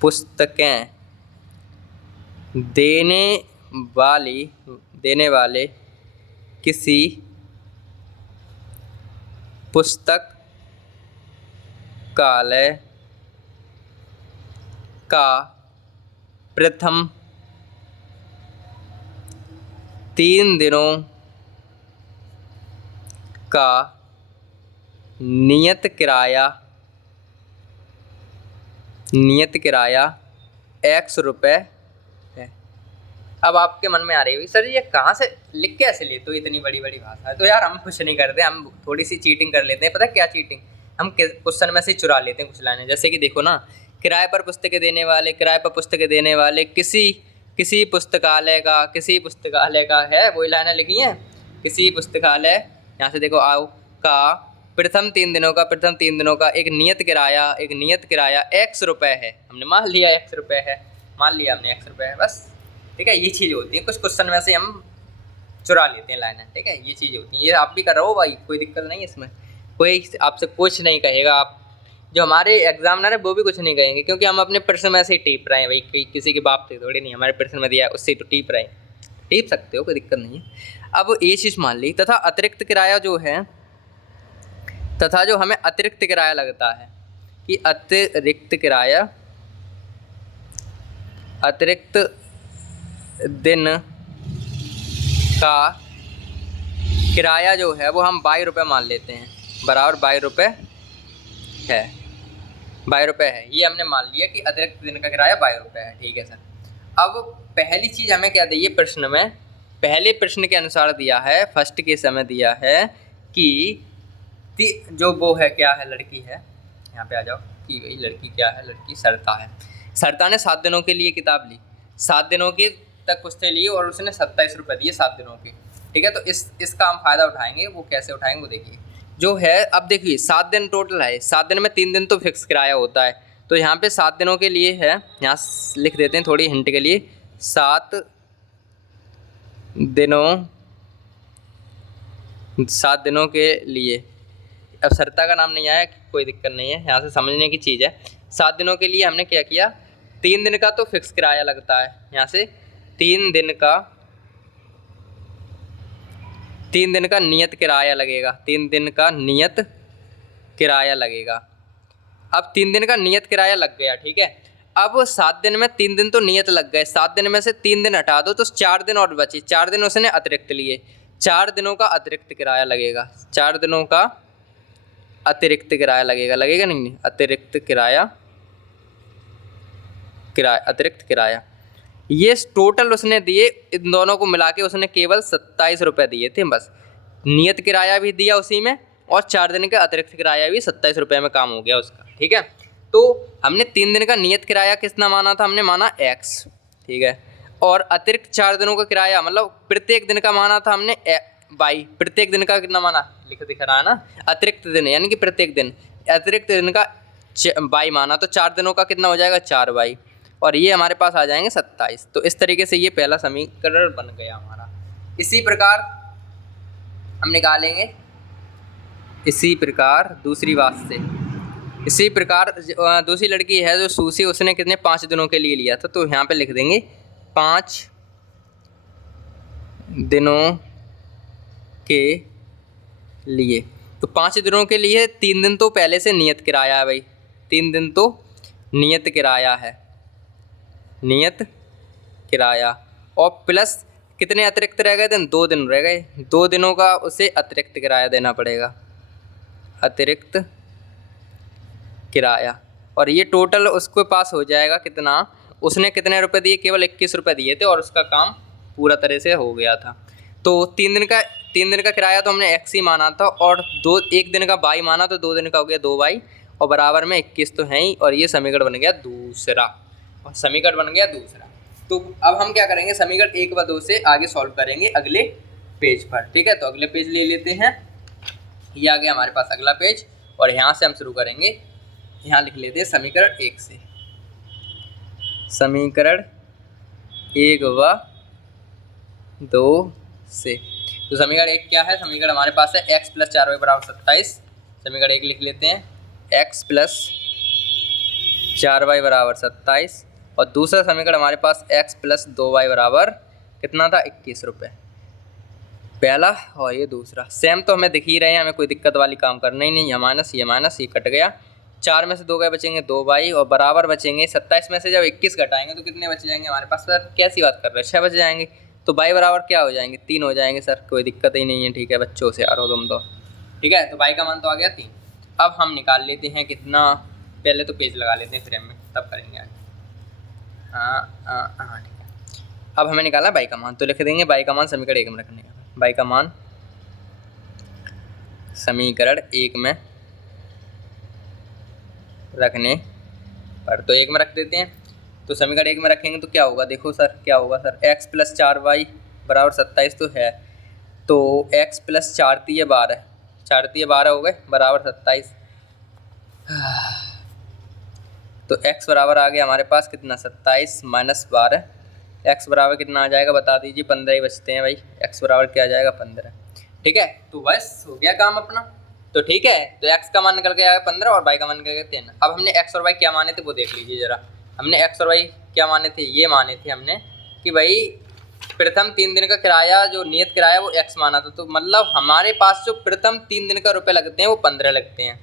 पुस्तकें देने वाले किसी पुस्तकालय का प्रथम 3 दिनों का नियत किराया x रुपये है। अब आपके मन में आ रही होगी सर ये कहाँ से लिख कैसे ले, तो इतनी बड़ी बड़ी भाषा है। तो यार हम कुछ नहीं करते, हम थोड़ी सी चीटिंग कर लेते हैं। पता है क्या चीटिंग? हम क्वेश्चन में से चुरा लेते हैं कुछ लाइनें। जैसे कि देखो ना, किराए पर पुस्तकें देने वाले, किराए पर पुस्तकें देने वाले किसी पुस्तकालय का है, वही लाइनें लिखी हैं। किसी पुस्तकालय, यहाँ से देखो आओ का प्रथम 3 दिनों का एक नियत किराया x रुपये है। हमने मान लिया x रुपये है, x रुपये है बस। ठीक है, ये चीज़ होती है, कुछ क्वेश्चन में से हम चुरा लेते हैं लाइनें। ठीक है, ये चीज़ें होती हैं। ये आप भी कर रहे हो भाई, कोई दिक्कत नहीं है इसमें, कोई आपसे कुछ नहीं कहेगा। आप जो हमारे एग्जामिनर है वो भी कुछ नहीं कहेंगे, क्योंकि हम अपने प्रश्न में से ही टीप रहे हैं भाई, किसी के बाप थे थोड़ी नहीं, हमारे प्रश्न में दिया है उससे तो टीप रहे हैं। टीप सकते हो, कोई दिक्कत नहीं है। अब ये चीज़ मान ली, तथा अतिरिक्त किराया जो है, तथा जो हमें अतिरिक्त किराया लगता है कि अतिरिक्त दिन का किराया जो है वो हम 22 रुपये मान लेते हैं, बराबर 22 रुपये है। 22 रुपये है, ये हमने मान लिया कि अतिरिक्त दिन का किराया 22 रुपये है। ठीक है सर। अब पहली चीज़ हमें क्या दी है प्रश्न में, पहले प्रश्न के अनुसार दिया है, फर्स्ट के समय दिया है कि जो वो है क्या है, लड़की है, यहाँ पे आ जाओ कि भाई लड़की क्या है, लड़की सरता है। सरता ने 7 दिनों के लिए किताब ली, 7 दिनों के तक पुस्तकें ली और उसने 27 रुपये दिए 7 दिनों के। ठीक है, तो इसका हम फ़ायदा उठाएंगे। वो कैसे उठाएंगे वो देखिए। जो है, अब देखिए 7 दिन टोटल है, 7 दिन में 3 दिन तो फिक्स किराया होता है, तो यहाँ पे 7 दिनों के लिए है, यहाँ लिख देते हैं थोड़ी हिंट के लिए, 7 दिनों के लिए। अब सरता का नाम नहीं आया, कोई दिक्कत नहीं है, यहाँ से समझने की चीज़ है। 7 दिनों के लिए हमने क्या किया, 3 दिन का तो फिक्स किराया लगता है, यहाँ से 3 दिन का नियत किराया लगेगा, 3 दिन का नियत किराया लगेगा। अब 3 दिन का नियत किराया लग गया। ठीक है, अब 7 दिन में 3 दिन तो नियत लग गए, 7 दिन में से 3 दिन हटा दो तो 4 दिन और बचे, 4 दिन उसने अतिरिक्त लिए, 4 दिनों का अतिरिक्त किराया लगेगा, 4 दिनों का अतिरिक्त किराया लगेगा नहीं, अतिरिक्त किराया ये टोटल उसने दिए, इन दोनों को मिला के उसने केवल 27 रुपये दिए थे बस। नियत किराया भी दिया उसी में और 4 दिन का अतिरिक्त किराया भी 27 रुपये में काम हो गया उसका। ठीक है, तो हमने 3 दिन का नियत किराया कितना माना था, हमने माना x। ठीक है, और अतिरिक्त 4 दिनों का किराया मतलब प्रत्येक दिन का माना था हमने y। प्रत्येक दिन का कितना माना, दिख रहा है ना, अतिरिक्त दिन यानी कि प्रत्येक दिन, अतिरिक्त दिन का y माना, तो 4 दिनों का कितना हो जाएगा 4y, और ये हमारे पास आ जाएंगे 27। तो इस तरीके से ये पहला समीकरण बन गया हमारा। इसी प्रकार हम निकालेंगे, इसी प्रकार दूसरी बात से, इसी प्रकार दूसरी लड़की है जो सूसी, उसने कितने 5 दिनों के लिए लिया था, तो यहाँ पे लिख देंगे 5 दिनों के लिए। तो 5 दिनों के लिए 3 दिन तो पहले से नियत किराया है भाई, 3 दिन तो नियत किराया है, नियत किराया, और प्लस कितने अतिरिक्त रह गए दिन, 2 दिन रह गए, 2 दिनों का उसे अतिरिक्त किराया देना पड़ेगा, अतिरिक्त किराया। और ये टोटल उसके पास हो जाएगा कितना, उसने कितने रुपए दिए, केवल 21 रुपये दिए थे और उसका काम पूरा तरह से हो गया था। तो 3 दिन का किराया तो हमने x ही माना था, और 1 दिन का y माना, तो 2 दिन का हो गया 2y, और बराबर में 21 तो है ही, और ये समीकरण बन गया दूसरा, तो अब हम क्या करेंगे, समीकरण 1 व 2 से आगे सॉल्व करेंगे अगले पेज पर। ठीक है, तो अगले पेज ले लेते हैं, ये आ गया हमारे पास अगला पेज, और यहाँ से हम शुरू करेंगे। यहाँ लिख लेते हैं समीकरण 1 से, समीकरण 1 व 2 से। तो समीकरण 1 क्या है, समीकरण हमारे पास है x + 4y = 27। समीकरण 1 लिख लेते हैं, x + 4y = 27, और दूसरा समीकरण हमारे पास x + 2y = कितना था, 21 रुपये, पहला, और ये दूसरा सेम तो हमें दिख ही रहे हैं, हमें कोई दिक्कत वाली काम करना ही नहीं। ये माइनस ये कट गया, 4 में से 2 गए, बचेंगे 2y, और बराबर बचेंगे 27 में से जब 21 घटाएंगे तो कितने बच जाएंगे हमारे पास, सर कैसी बात कर रहे हैं, 6 बच जाएंगे, तो y बराबर क्या हो जाएंगे, 3 हो जाएंगे। सर कोई दिक्कत ही नहीं है, ठीक है, बच्चों से यार हो तुम तो। ठीक है, तो y का मान तो आ गया 3। अब हम निकाल लेते हैं कितना, पहले तो पेज लगा लेते हैं फ्रेम में, तब करेंगे आगे। हाँ ठीक है। अब हमें निकालना बाई का मान, तो लिख देंगे बाई का मान समीकरण 1 में रखने का। बाई का मान समीकरण 1 में रखने पर, तो 1 में रख देते हैं। तो समीकरण 1 में रखेंगे तो क्या होगा, देखो सर क्या होगा सर, x + 4y बराबर 27 तो है, तो x + 4 × 12, 4 × 12 हो गए बराबर 27। तो x बराबर आ गया हमारे पास कितना, 27 - 12, x बराबर कितना आ जाएगा बता दीजिए, 15 ही बचते हैं भाई, x बराबर क्या आ जाएगा 15। ठीक है, तो बस हो गया काम अपना। तो ठीक है, तो x का मान निकल के आया 15 और y का मान निकल गया 3। अब हमने x और y क्या माने थे वो देख लीजिए जरा। हमने x और y क्या माने थे, ये माने थे हमने कि भाई प्रथम 3 दिन का किराया, जो नियत किराया वो x माना था, तो मतलब हमारे पास जो प्रथम 3 दिन का रुपये लगते हैं वो 15 लगते हैं।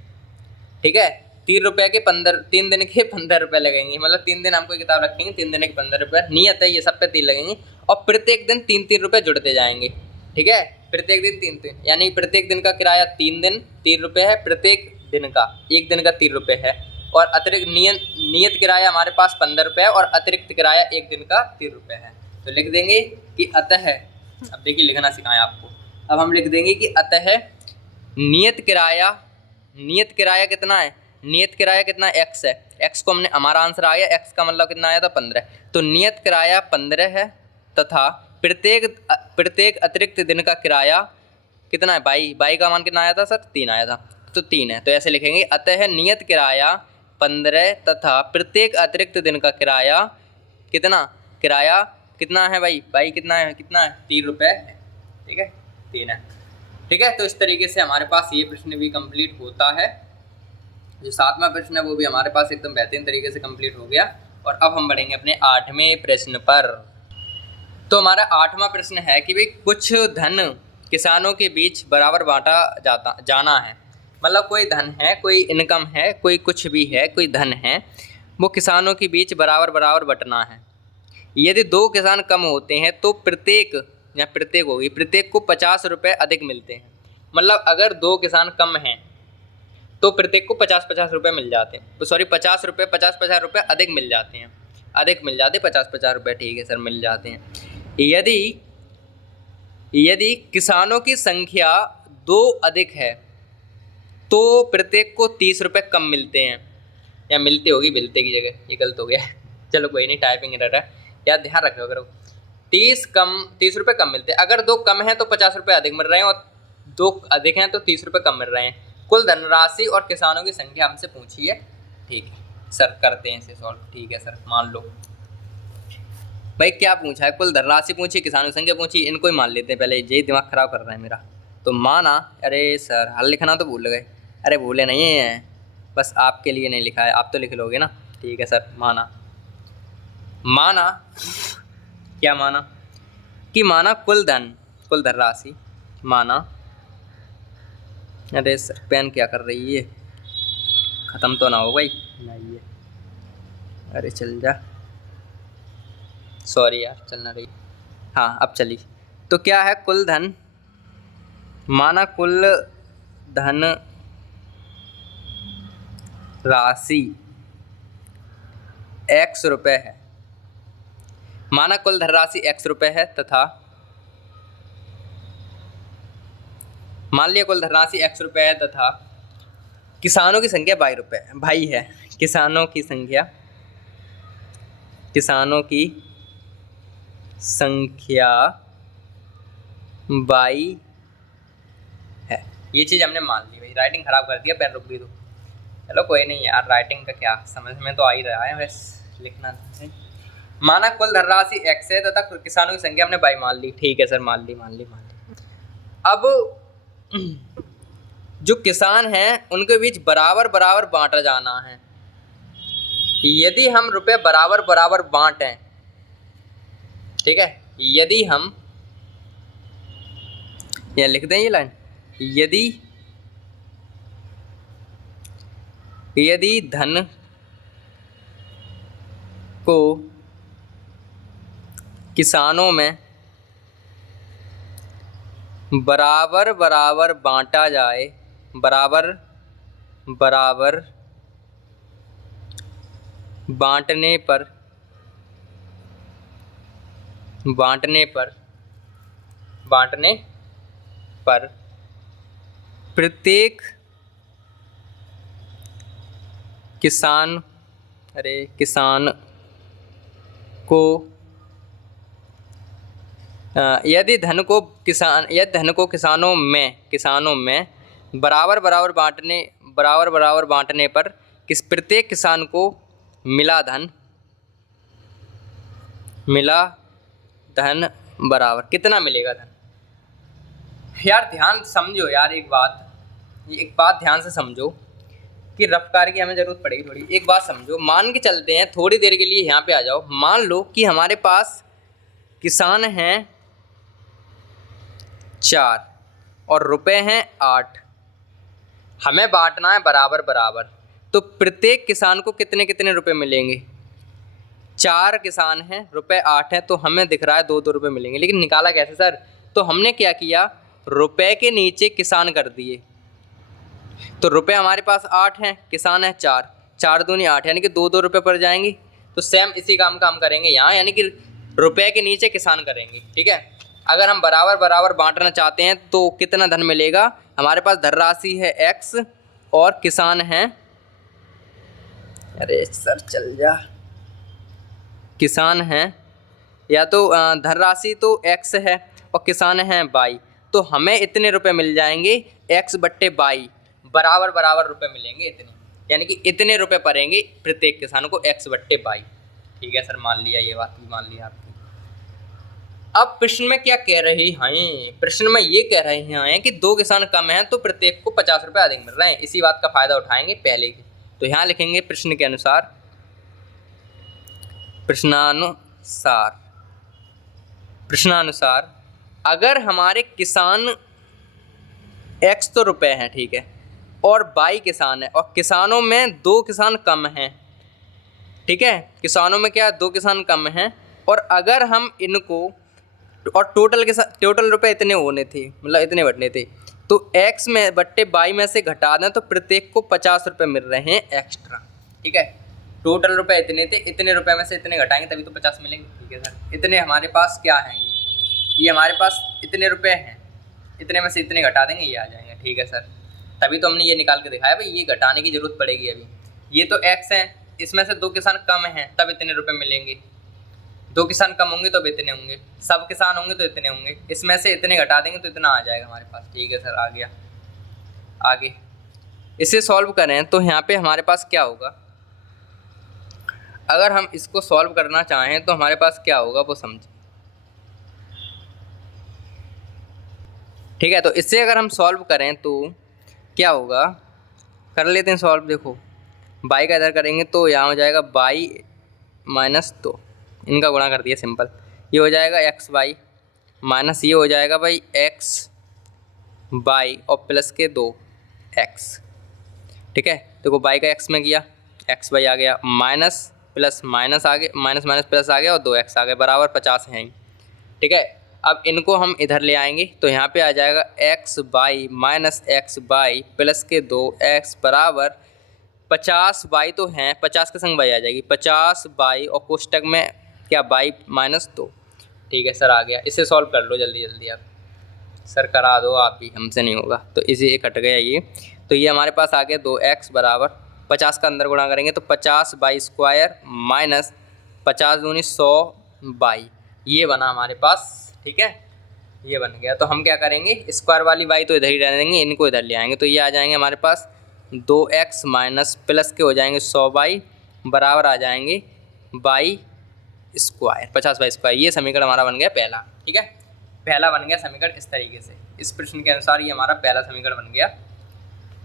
ठीक है, 3 रुपये के 15, 3 दिन के 15 रुपये लगेंगे, मतलब 3 दिन हमको किताब रखेंगे, 3 दिन के 15 रुपये नियत है, ये सब पे 3 लगेंगे और प्रत्येक दिन 3-3 रुपये जुड़ते जाएंगे। ठीक है, प्रत्येक दिन 3-3, यानी प्रत्येक दिन का किराया 3 दिन 3 रुपये है, प्रत्येक दिन का 1 दिन का 3 रुपये है, और अतिरिक्त नियत किराया हमारे पास 15 रुपये है, और अतिरिक्त किराया 1 दिन का 3 रुपये है। तो लिख देंगे कि अतः, अब देखिए लिखना सिखाएं आपको, अब हम लिख देंगे कि अतः नियत किराया कितना है, नियत किराया कितना x है, x को हमने, हमारा आंसर आ गया, x का मतलब कितना आया था 15, तो नियत किराया 15 है तथा प्रत्येक अतिरिक्त दिन का किराया कितना है, बाई का मान कितना आया था सर, 3 आया था, तो 3 है। तो ऐसे लिखेंगे, अतः नियत किराया 15 तथा प्रत्येक अतिरिक्त दिन का किराया कितना है भाई कितना है 3 रुपये है। ठीक है, 3 है। ठीक है, तो इस तरीके से हमारे पास ये प्रश्न भी कंप्लीट होता है। जो 7वां प्रश्न है वो भी हमारे पास एकदम बेहतरीन तरीके से कंप्लीट हो गया। और अब हम बढ़ेंगे अपने 8वें प्रश्न पर। तो हमारा 8वां प्रश्न है कि भाई कुछ धन किसानों के बीच बराबर बांटा जाना है, मतलब कोई धन है, कोई इनकम है, कोई कुछ भी है, कोई धन है, वो किसानों के बीच बराबर बंटना है। यदि 2 किसान कम होते हैं तो प्रत्येक को 50 रुपये अधिक मिलते हैं। मतलब अगर 2 किसान कम हैं तो प्रत्येक को 50-50 रुपये मिल जाते हैं, तो सॉरी 50 रुपये अधिक मिल जाते हैं, 50-50 रुपये, ठीक है सर, मिल जाते हैं। यदि किसानों की संख्या 2 अधिक है तो प्रत्येक को 30 रुपये कम मिलते हैं, या मिलते होगी, मिलते की जगह ये गलत हो गया चलो कोई नहीं, टाइपिंग एरर है, यार ध्यान रखो करो। 30 रुपये कम मिलते हैं। अगर 2 कम हैं तो 50 रुपये अधिक मिल रहे हैं, और 2 अधिक हैं तो 30 रुपये कम मिल रहे हैं। कुल धनराशि और किसानों की संख्या हमसे पूछी है। ठीक है सर, करते हैं इसे सॉल्व। ठीक है सर, मान लो भाई क्या पूछा है, कुल धनराशि पूछी, किसानों की संख्या पूछी, इनको ही मान लेते हैं पहले, यही दिमाग खराब कर रहा है मेरा। तो माना, अरे सर हल लिखना तो भूल गए, अरे भूले नहीं है, बस आपके लिए नहीं लिखा है, आप तो लिख लोगे ना। ठीक है सर, माना क्या माना कि माना कुल धनराशि, माना, अरे सर पेन क्या कर रही है, ख़त्म तो ना हो भाई, नहीं है, अरे चल जा, सॉरी यार, चलना रही, हाँ अब चली। तो क्या है, कुल धन, माना कुल धन राशि x रुपये है, माना कुल धनराशि x रुपये है तथा, मान लिया कुल धनराशि x रुपये है तथा किसानों की संख्या भाई है, किसानों की संख्या बाई है। ये चीज़ हमने मान ली भाई, राइटिंग ख़राब कर दिया, पेन रुक गई तो चलो कोई नहीं यार, राइटिंग का क्या, समझ में तो आ ही रहा है, वैसे लिखना है। माना कुल धनराशि x है तथा किसानों की संख्या हमने बाई मान ली। ठीक है सर, मान ली। अब जो किसान हैं उनके बीच बराबर बांटा जाना है। यदि हम रुपये बराबर बांटें, ठीक है, यदि हम, यहाँ लिख दें ये लाइन, यदि धन को किसानों में बराबर बांटा जाए, बराबर बांटने पर बांटने पर प्रत्येक किसान को यदि धन को किसानों में बराबर बराबर बांटने पर प्रत्येक किसान को मिला धन बराबर कितना मिलेगा धन। यार ध्यान समझो यार, एक बात ध्यान से समझो कि रफ्तार की हमें ज़रूरत पड़ेगी थोड़ी। एक बात समझो, मान के चलते हैं थोड़ी देर के लिए यहाँ पे आ जाओ। मान लो कि हमारे पास किसान हैं 4 और रुपए हैं 8, हमें बांटना है बराबर बराबर। तो प्रत्येक किसान को कितने कितने रुपए मिलेंगे। 4 किसान हैं, रुपए 8 हैं, तो हमें दिख रहा है 2-2 रुपये मिलेंगे। लेकिन निकाला कैसे सर? तो हमने क्या किया, रुपए के नीचे किसान कर दिए। तो रुपए हमारे पास 8 हैं, किसान है 4, 4 दूनी 8, यानी कि 2-2 रुपये पड़ जाएंगे। तो सेम इसी काम का हम करेंगे यहाँ, यानी कि रुपए के नीचे किसान करेंगे। ठीक है, अगर हम बराबर बराबर बांटना चाहते हैं तो कितना धन मिलेगा। हमारे पास धनराशि है x और किसान हैं, अरे सर चल जा, किसान हैं या तो धनराशि तो x है और किसान हैं y, तो हमें इतने रुपए मिल जाएंगे x/y, बराबर बराबर रुपए मिलेंगे इतने, यानी कि इतने रुपए पड़ेंगे प्रत्येक किसान को x/y। ठीक है सर, मान लिया, ये बात भी मान लिया आपने। अब प्रश्न में क्या कह रहे हैं, प्रश्न में ये कह रहे हैं कि 2 किसान कम हैं तो प्रत्येक को 50 रुपये अधिक मिल रहे हैं। इसी बात का फायदा उठाएंगे पहले की। तो यहाँ लिखेंगे प्रश्न के अनुसार, प्रश्नानुसार अगर हमारे किसान x तो रुपए हैं, ठीक है, और y किसान है, और किसानों में 2 किसान कम हैं। ठीक है, किसानों में क्या 2 किसान कम हैं, और अगर हम इनको और टोटल रुपए इतने होने थे, मतलब इतने बटने थे, तो x में बट्टे y में से घटा दें तो प्रत्येक को 50 रुपये मिल रहे हैं एक्स्ट्रा। ठीक है, टोटल रुपए इतने थे, इतने रुपए में से इतने घटाएंगे तभी तो 50 मिलेंगे। ठीक है सर, इतने हमारे पास क्या हैं, ये हमारे पास इतने रुपए हैं, इतने में से इतने घटा देंगे, ये आ जाएंगे। ठीक है सर, तभी तो हमने ये निकाल के दिखाया भाई, ये घटाने की ज़रूरत पड़ेगी अभी। ये तो x है, इसमें से 2 किसान कम हैं तब इतने रुपए मिलेंगे, 2 किसान कम होंगे तो इतने होंगे, सब किसान होंगे तो इतने होंगे, इसमें से इतने घटा देंगे तो इतना आ जाएगा हमारे पास। ठीक है सर, आ गया। आगे इसे सॉल्व करें तो यहाँ पे हमारे पास क्या होगा, अगर हम इसको सॉल्व करना चाहें तो हमारे पास क्या होगा वो समझें। ठीक है, तो इससे अगर हम सॉल्व करें तो क्या होगा, कर लेते हैं सॉल्व। देखो y का इधर करेंगे तो यहाँ हो जाएगा y माइनस 2, इनका गुणा कर दिया सिंपल, ये हो जाएगा xy माइनस ये हो जाएगा भाई xy और प्लस के 2x। ठीक है, देखो y का x में किया, xy आ गया, माइनस प्लस माइनस आ गया, माइनस माइनस प्लस आ गया और 2x आ गया, बराबर 50 हैं। ठीक है, अब इनको हम इधर ले आएंगे तो यहाँ पे आ जाएगा xy माइनस xy प्लस के 2x बराबर 50y तो हैं, 50 के संग y आ जाएगी, 50y और कोष्टक में क्या y माइनस 2। ठीक है सर, आ गया। इसे सॉल्व कर लो जल्दी जल्दी आप, सर करा दो आप भी, हमसे नहीं होगा। तो इसे कट गया ये, तो ये हमारे पास आ गया 2x बराबर 50 का अंदर गुणा करेंगे तो 50y² माइनस 50 दूनी 100y, ये बना हमारे पास। ठीक है, ये बन गया। तो हम क्या करेंगे, स्क्वायर वाली y तो इधर ही रहने देंगे, इनको इधर ले आएंगे तो ये आ जाएंगे हमारे पास 2x माइनस प्लस के हो जाएंगे 100y बराबर आ जाएंगे y स्क्वायर, 50y²। ये समीकरण हमारा बन गया पहला। ठीक है, पहला बन गया समीकरण इस तरीके से, इस प्रश्न के अनुसार ये हमारा पहला समीकरण बन गया।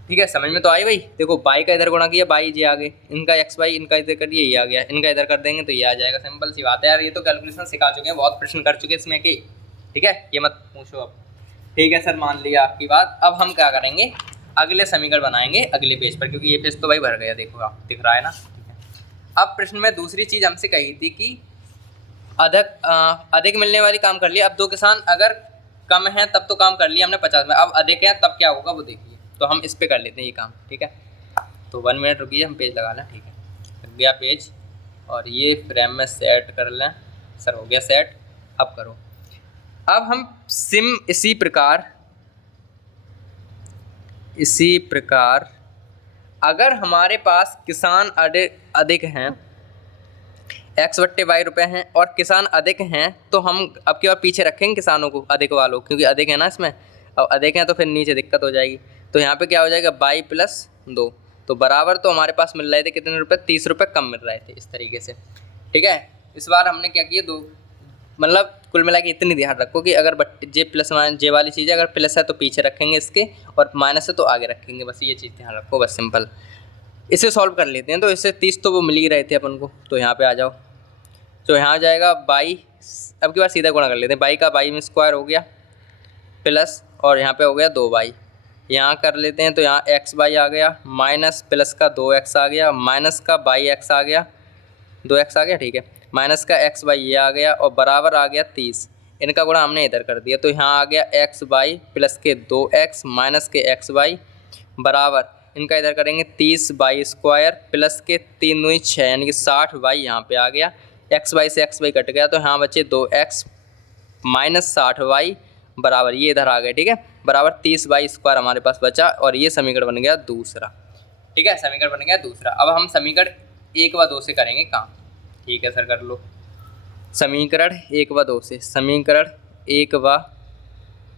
ठीक है, समझ में तो आई भाई। देखो y का इधर गुणा किया, y ये आ गए, इनका xy, इनका इधर कर दिया, ये आ गया, इनका इधर कर देंगे तो ये आ जाएगा। सिंपल सी बात है यार, ये तो कैलकुलेशन सिखा चुके हैं, बहुत प्रश्न कर चुके हैं इसमें कि। ठीक है, ये मत पूछो अब। ठीक है सर, मान लिया आपकी बात। अब हम क्या करेंगे, अगले समीकरण बनाएंगे अगले पेज पर, क्योंकि ये पेज तो भाई भर गया, देखो आप दिख रहा है ना। ठीक है, अब प्रश्न में दूसरी चीज़ हमसे कही थी कि अधिक मिलने वाली काम कर लिया। अब 2 किसान अगर कम हैं तब तो काम कर लिया हमने 50 में, अब अधिक है तब क्या होगा वो देखिए। तो हम इस पे कर लेते हैं ये काम। ठीक है, तो 1 मिनट रुकिए, हम पेज लगा लें। ठीक है, लग गया पेज, और ये फ्रेम में सेट कर लें। सर हो गया सेट। अब करो। अब हम इसी प्रकार अगर हमारे पास किसान अधिक हैं, x/y रुपए हैं और किसान अधिक हैं, तो हम अब की बार पीछे रखेंगे किसानों को, अधिक वालों, क्योंकि अधिक है ना इसमें। अब अधिक हैं तो फिर नीचे दिक्कत हो जाएगी। तो यहाँ पे क्या हो जाएगा, y + 2, तो बराबर तो हमारे पास मिल रहे थे कितने रुपए, 30 रुपये कम मिल रहे थे, इस तरीके से। ठीक है, इस बार हमने क्या किया, दो, मतलब कुल मिला के इतनी ध्यान रखो कि अगर जे प्लस माइनस जे वाली चीज़ है, अगर प्लस है तो पीछे रखेंगे इसके, और माइनस है तो आगे रखेंगे, बस ये चीज़ ध्यान रखो, बस सिंपल। इसे सॉल्व कर लेते हैं। तो इससे 30 तो वो मिल ही रहे थे अपन को, तो यहाँ पे आ जाओ। तो यहाँ आ जाएगा बाई, अब की बार सीधा गुणा कर लेते हैं, बाई का बाई में स्क्वायर हो गया प्लस, और यहाँ पे हो गया 2y, यहाँ कर लेते हैं। तो यहाँ x/y आ गया, माइनस प्लस का 2x आ गया, माइनस का बाई x आ गया, 2x आ गया, ठीक है, माइनस का x/y ये आ गया, और बराबर आ गया 30। इनका गुणा हमने इधर कर दिया, तो यहाँ आ गया x/y प्लस के 2x माइनस के x/y बराबर, इनका इधर करेंगे 30y² प्लस के 3 दूनी 6, यानी कि 60y यहाँ पे आ गया। x/y से x/y कट गया, तो यहाँ बचे 2x माइनस 60y बराबर, ये इधर आ गए, ठीक है, बराबर 30y² हमारे पास बचा, और ये समीकरण बन गया दूसरा। ठीक है, समीकरण बन गया दूसरा। अब हम समीकरण 1 व 2 से करेंगे काम। ठीक है सर, कर लो। समीकरण 1 व 2 से, समीकरण 1 व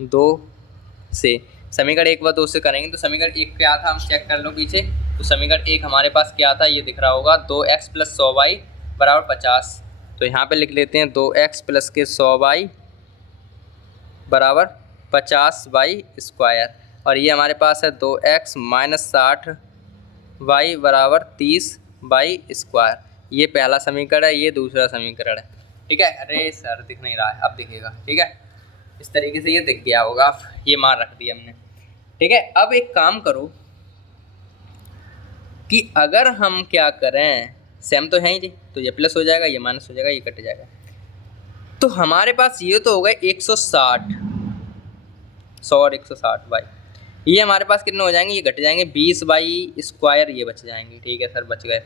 2 से, समीकरण 1 व 2 से करेंगे। तो समीकरण 1 क्या था, हम चेक कर लो पीछे। तो समीकरण 1 हमारे पास क्या था, ये दिख रहा होगा, 2x + 100y बराबर 50। तो यहाँ पे लिख लेते हैं 2x प्लस के 100y बराबर 50y², और ये हमारे पास है 2x माइनस 60y बराबर 30y²। ये पहला समीकरण है, ये दूसरा समीकरण है। ठीक है, अरे सर दिख नहीं रहा है, अब दिखेगा। ठीक है, इस तरीके से ये दिख गया होगा, ये मान रख दिया हमने। ठीक है, अब एक काम करो कि अगर हम क्या करें, सेम तो है ही जी, तो ये प्लस हो जाएगा, ये माइनस हो जाएगा, ये कट जाएगा। तो हमारे पास ये तो हो गए 160, 100 और 160 बाई, ये हमारे पास कितने हो जाएंगे, ये घट जाएंगे 20y², ये बच जाएंगे। ठीक है सर, बच गए।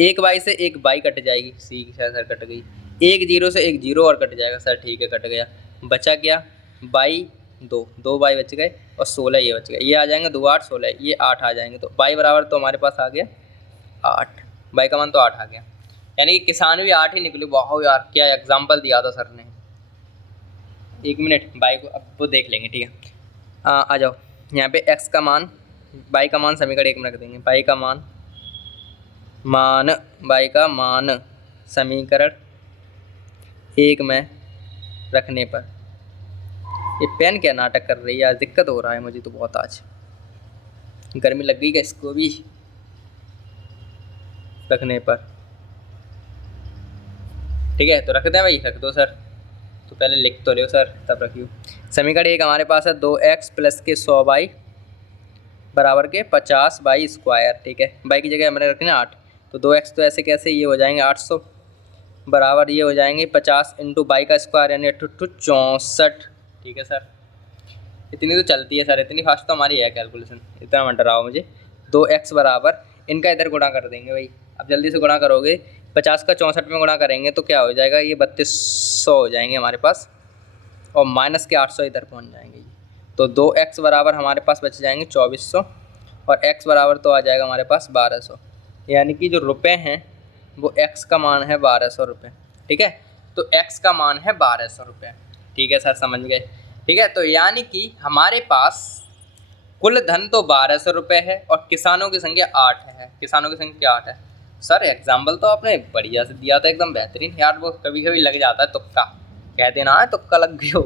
एक बाई से एक बाई कट जाएगी, सी सर कट गई। एक जीरो से एक जीरो और कट जाएगा सर, ठीक है कट गया। बचा क्या, बाई 2 बाई बच गए, और 16 ये बच गए। ये आ जाएंगे 2 8 16, ये 8 आ जाएंगे। तो बाई बराबर तो हमारे पास आ गया 8, बाई का मान तो 8 आ गया, यानी कि किसान भी 8 ही निकले। वाह यार, क्या एग्जाम्पल दिया था सर ने। 1 मिनट, बाई को अब वो देख लेंगे। ठीक है, आ जाओ यहाँ पे x का मान, बाई का मान समीकरण 1 में रख देंगे। बाई का मान बाई का मान समीकरण 1 में रखने पर, ये पेन क्या नाटक कर रही है आज, दिक्कत हो रहा है मुझे तो बहुत, आज गर्मी लग गई क्या इसको भी, रखने पर। ठीक है, तो रख दें भाई, रख दो सर। तो पहले लिख तो लो सर, तब रखियो। समीकरण 1 हमारे पास है 2x प्लस के 100y बराबर के 50y²। ठीक है, बाई की जगह हमने रखना 8, तो 2x तो ऐसे कैसे, ये हो जाएंगे 800 बराबर, ये हो जाएंगे 50 इंटू बाई का स्क्वायर, यानी 64। ठीक है सर, इतनी तो चलती है सर, इतनी फास्ट तो हमारी है कैलकुलेशन, इतना मत डराओ मुझे। 2x बराबर, इनका इधर गुणा कर देंगे भाई। अब जल्दी से गुणा करोगे, 50 का 64 में गुणा करेंगे तो क्या हो जाएगा, ये 3200 हो जाएंगे हमारे पास, और माइनस के 800 इधर पहुंच जाएंगे। तो 2x बराबर हमारे पास बच जाएंगे 2400, और x बराबर तो आ जाएगा हमारे पास 1200, यानी कि जो रुपए हैं वो x का मान है 1200 रुपये। ठीक है, तो x का मान है 1200 रुपये। ठीक है सर, समझ गए। ठीक है, तो यानी कि हमारे पास कुल धन तो 1200 रुपये है, और किसानों की संख्या 8 है। किसानों की संख्या 8 है। सर एग्जाम्पल तो आपने बढ़िया से दिया था, एकदम बेहतरीन यार। वो कभी कभी लग जाता है तुक्का, कहते ना है तुक्का लग गए हो।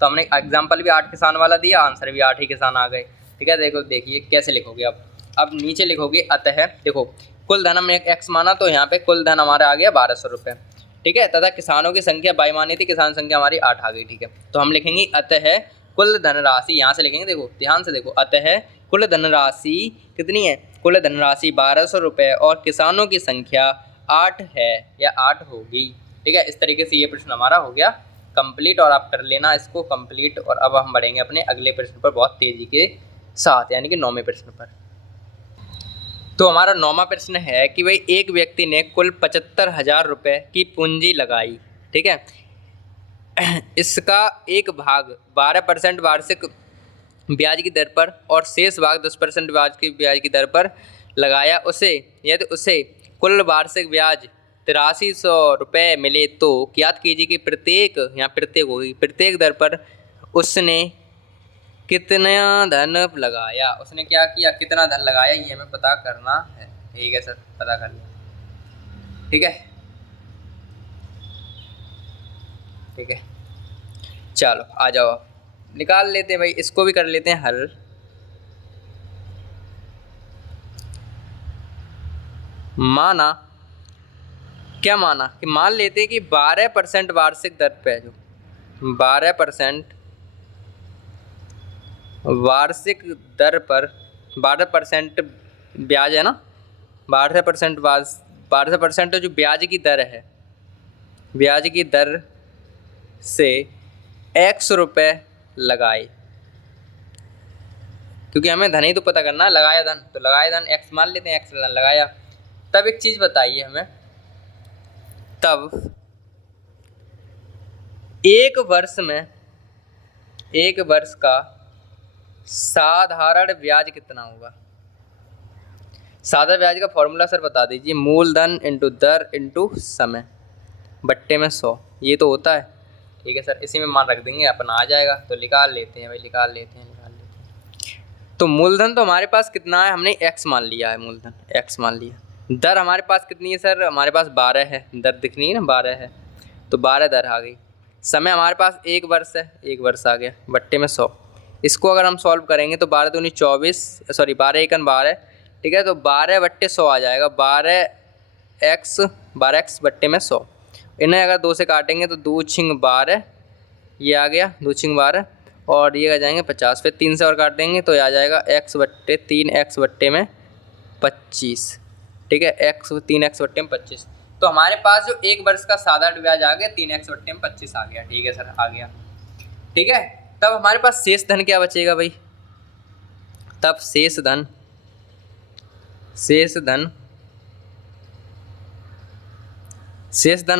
तो हमने एग्जाम्पल भी 8 किसान वाला दिया, आंसर भी 8 ही किसान आ गए। ठीक है, देखो देखिए कैसे लिखोगे। अब नीचे लिखोगे अतः, देखो कुल धन हमने x माना, तो यहाँ पे कुल धन हमारा आ गया 1200 रुपये। ठीक है, तथा किसानों की संख्या बाई मानी थी, किसान संख्या हमारी 8 आ गई। ठीक है, तो हम लिखेंगे अतः कुल धनराशि, यहाँ से लिखेंगे, देखो ध्यान से देखो, अतः कुल धनराशि कितनी है, कुल धनराशि 1200 रुपये, और किसानों की संख्या 8 है या 8 होगी। ठीक है, इस तरीके से ये प्रश्न हमारा हो गया कंप्लीट, और आप कर लेना इसको कंप्लीट। और अब हम बढ़ेंगे अपने अगले प्रश्न पर बहुत तेज़ी के साथ, यानी कि 9वें प्रश्न पर। तो हमारा 9वां प्रश्न है कि भाई एक व्यक्ति ने कुल 75,000 रुपये की पूंजी लगाई। ठीक है, इसका एक भाग 12% वार्षिक ब्याज की दर पर और शेष भाग 10% ब्याज की दर पर लगाया, उसे यदि उसे कुल वार्षिक ब्याज 8300 रुपये मिले तो ज्ञात कीजिए कि प्रत्येक, यहाँ प्रत्येक होगी, प्रत्येक दर पर उसने कितना धन लगाया। उसने क्या किया, कितना धन लगाया, ये हमें पता करना है। ठीक है सर, पता कर लिया। ठीक है, ठीक है, चलो आ जाओ, निकाल लेते हैं भाई, इसको भी कर लेते हैं हल। माना, क्या माना कि मान लेते हैं कि 12% वार्षिक दर पे है, जो 12% वार्षिक दर पर 12% ब्याज है ना, 12% जो ब्याज की दर है, ब्याज की दर से x रुपये लगाए, क्योंकि हमें धन ही तो पता करना है। लगाया धन, तो लगाया धन x मान लेते हैं, x धन लगाया। तब एक चीज़ बताइए हमें, तब एक वर्ष का साधारण ब्याज कितना होगा। साधारण ब्याज का फॉर्मूला सर बता दीजिए, मूलधन इंटू दर इंटू समय बट्टे में 100, ये तो होता है। ठीक है सर, इसी में मान रख देंगे, अपन आ जाएगा। तो निकाल लेते हैं भाई, निकाल लेते हैं। तो मूलधन तो हमारे पास कितना है, हमने x मान लिया है, मूलधन x मान लिया। दर हमारे पास कितनी है सर, हमारे पास 12 है, दर दिखनी है ना, 12 है, तो 12 दर आ गई। समय हमारे पास 1 वर्ष है, 1 वर्ष आ गया, बट्टे में 100। इसको अगर हम सॉल्व करेंगे तो 12 दूनी 24, सॉरी 12 एकन 12, ठीक है, तो 12 बट्टे 100 आ जाएगा, 12x बट्टे में 100। इन्हें अगर 2 से काटेंगे तो 2 छिंग 12, ये आ गया 2 छिंग 12, और ये आ जाएंगे 50, फिर 3 से और काट देंगे तो आ जाएगा x बट्टे 3x बट्टे में 25। ठीक है, 3x बट्टे में 25। तो हमारे पास जो 1 वर्ष का साधारण ब्याज आ गया 3x बट्टे में 25 आ गया। ठीक है सर, आ गया। ठीक है, तब हमारे पास शेष धन क्या बचेगा भाई, तब शेष धन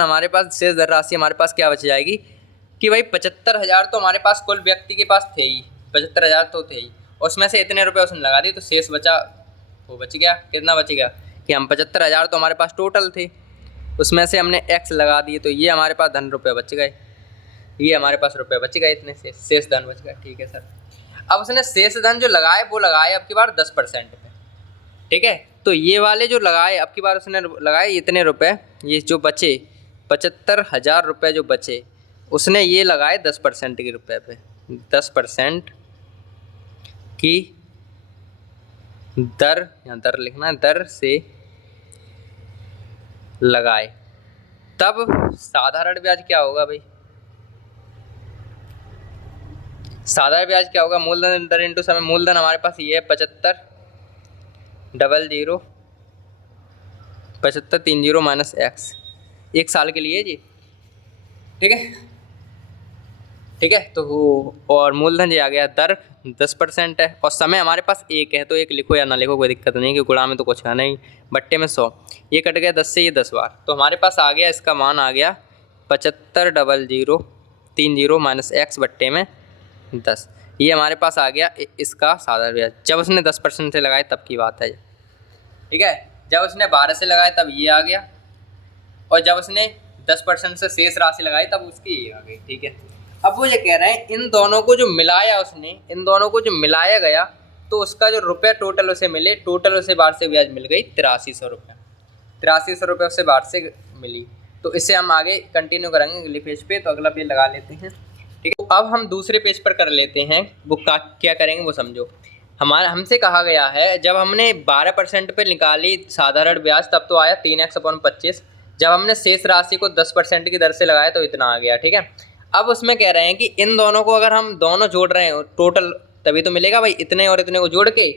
हमारे पास, शेष धन राशि हमारे पास क्या बच जाएगी कि भाई 75,000 तो हमारे पास कुल व्यक्ति के पास थे ही, 75,000 तो थे ही, उसमें से इतने रुपए उसने लगा दिए, तो शेष बचा, वो बच गया, कितना बच गया कि हम 75,000 तो हमारे पास टोटल थे, उसमें से हमने x लगा दिए, तो ये हमारे पास धन रुपये बच गए, ये हमारे पास रुपये बच गए, इतने से शेष धन बच गया। ठीक है सर, अब उसने शेष धन जो लगाए वो लगाए अब की बार 10% पे। ठीक है, तो ये वाले जो लगाए अब की बार उसने लगाए इतने रुपए, ये जो बचे 75,000 रुपये जो बचे, उसने ये लगाए 10% के रुपए पे, 10% की दर, यहाँ दर लिखना है, दर से लगाए। तब साधारण ब्याज क्या होगा भाई, साधारण ब्याज क्या होगा, मूलधन दर इंटू समय। मूलधन हमारे पास ये है 75,000 माइनस x, 1 साल के लिए जी। ठीक है, ठीक है, तो और मूलधन ये आ गया, दर 10% है, और समय हमारे पास 1 है, तो 1 लिखो या ना लिखो कोई दिक्कत नहीं, क्योंकि गुणा में तो कुछ है नहीं, बट्टे में 100, ये कट गया 10 से, ये 10 बार, तो हमारे पास आ गया, इसका मान आ गया 75,030 माइनस x बट्टे में 10, ये हमारे पास आ गया इसका साधारण ब्याज। जब उसने 10% से लगाए तब की बात है। ठीक है, जब उसने 12 से लगाए तब ये आ गया, और जब उसने 10% से शेष राशि लगाई तब उसकी ये आ गई। ठीक है, अब वो ये कह रहे हैं इन दोनों को जो मिलाया उसने, इन दोनों को जो मिलाया गया तो उसका जो रुपये टोटल उसे मिले, टोटल उसे वार्षिक ब्याज मिल गई 8300 रुपये, 8300 रुपये उसे वार्षिक मिली। तो इससे हम आगे कंटिन्यू करेंगे अगले पेज पे, तो अगला पेज लगा लेते हैं। ठीक है, अब हम दूसरे पेज पर कर लेते हैं, वो क्या करेंगे वो समझो। हमसे कहा गया है जब हमने 12% पे निकाली साधारण ब्याज तब तो आया 3x/25, जब हमने शेष राशि को 10% की दर से लगाया तो इतना आ गया। ठीक है, अब उसमें कह रहे हैं कि इन दोनों को अगर हम दोनों जोड़ रहे हैं टोटल, तभी तो मिलेगा भाई, इतने और इतने को जोड़ के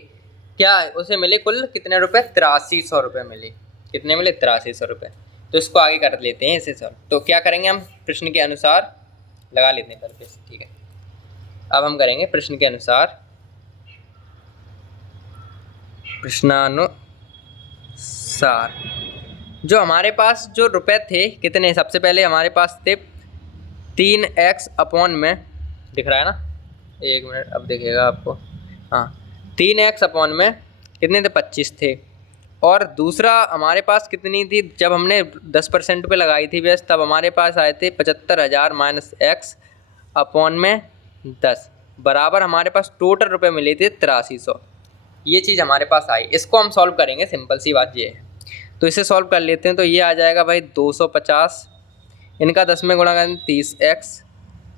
क्या उसे मिले कुल कितने रुपए, 8300 रुपये मिले। कितने मिले, 8300 रुपये। तो इसको आगे कर लेते हैं इसे सर। तो क्या करेंगे हम, प्रश्न के अनुसार लगा लेते हैं पे। ठीक है, अब हम करेंगे प्रश्न के अनुसार, प्रश्नानुसार जो हमारे पास जो रुपए थे कितने, सबसे पहले हमारे पास थे 3x अपॉन में, दिख रहा है ना, 1 मिनट अब दिखेगा आपको, हाँ 3x अपॉन में कितने थे, 25 थे। और दूसरा हमारे पास कितनी थी, जब हमने 10% पे लगाई थी ब्याज तब हमारे पास आए थे 75,000 माइनस x अपॉन में 10 बराबर हमारे पास टोटल रुपए मिले थे 8300। ये चीज़ हमारे पास आई, इसको हम सॉल्व करेंगे, सिंपल सी बात ये है। तो इसे सॉल्व कर लेते हैं। तो ये आ जाएगा भाई 250, इनका 10 में गुणा करेंगे 30x,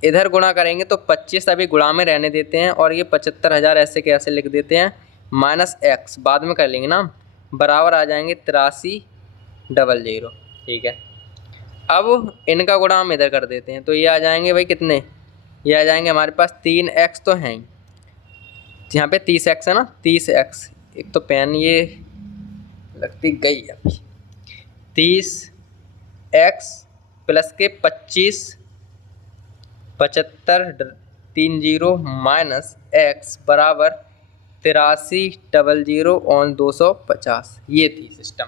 इधर गुणा करेंगे तो 25 अभी गुणा में रहने देते हैं और ये 75,000 ऐसे के ऐसे लिख देते हैं, माइनस x बाद में कर लेंगे ना, बराबर आ जाएंगे 8300। ठीक है, अब इनका गुणा हम इधर कर देते हैं। तो ये आ जाएंगे भाई कितने, ये आ जाएंगे हमारे पास 3x तो हैं, यहाँ पे 30x है ना, 30x, एक तो पेन ये लगती गई अभी, 30x प्लस के 25 7530 माइनस x बराबर 8300 और 250। ये थी सिस्टम,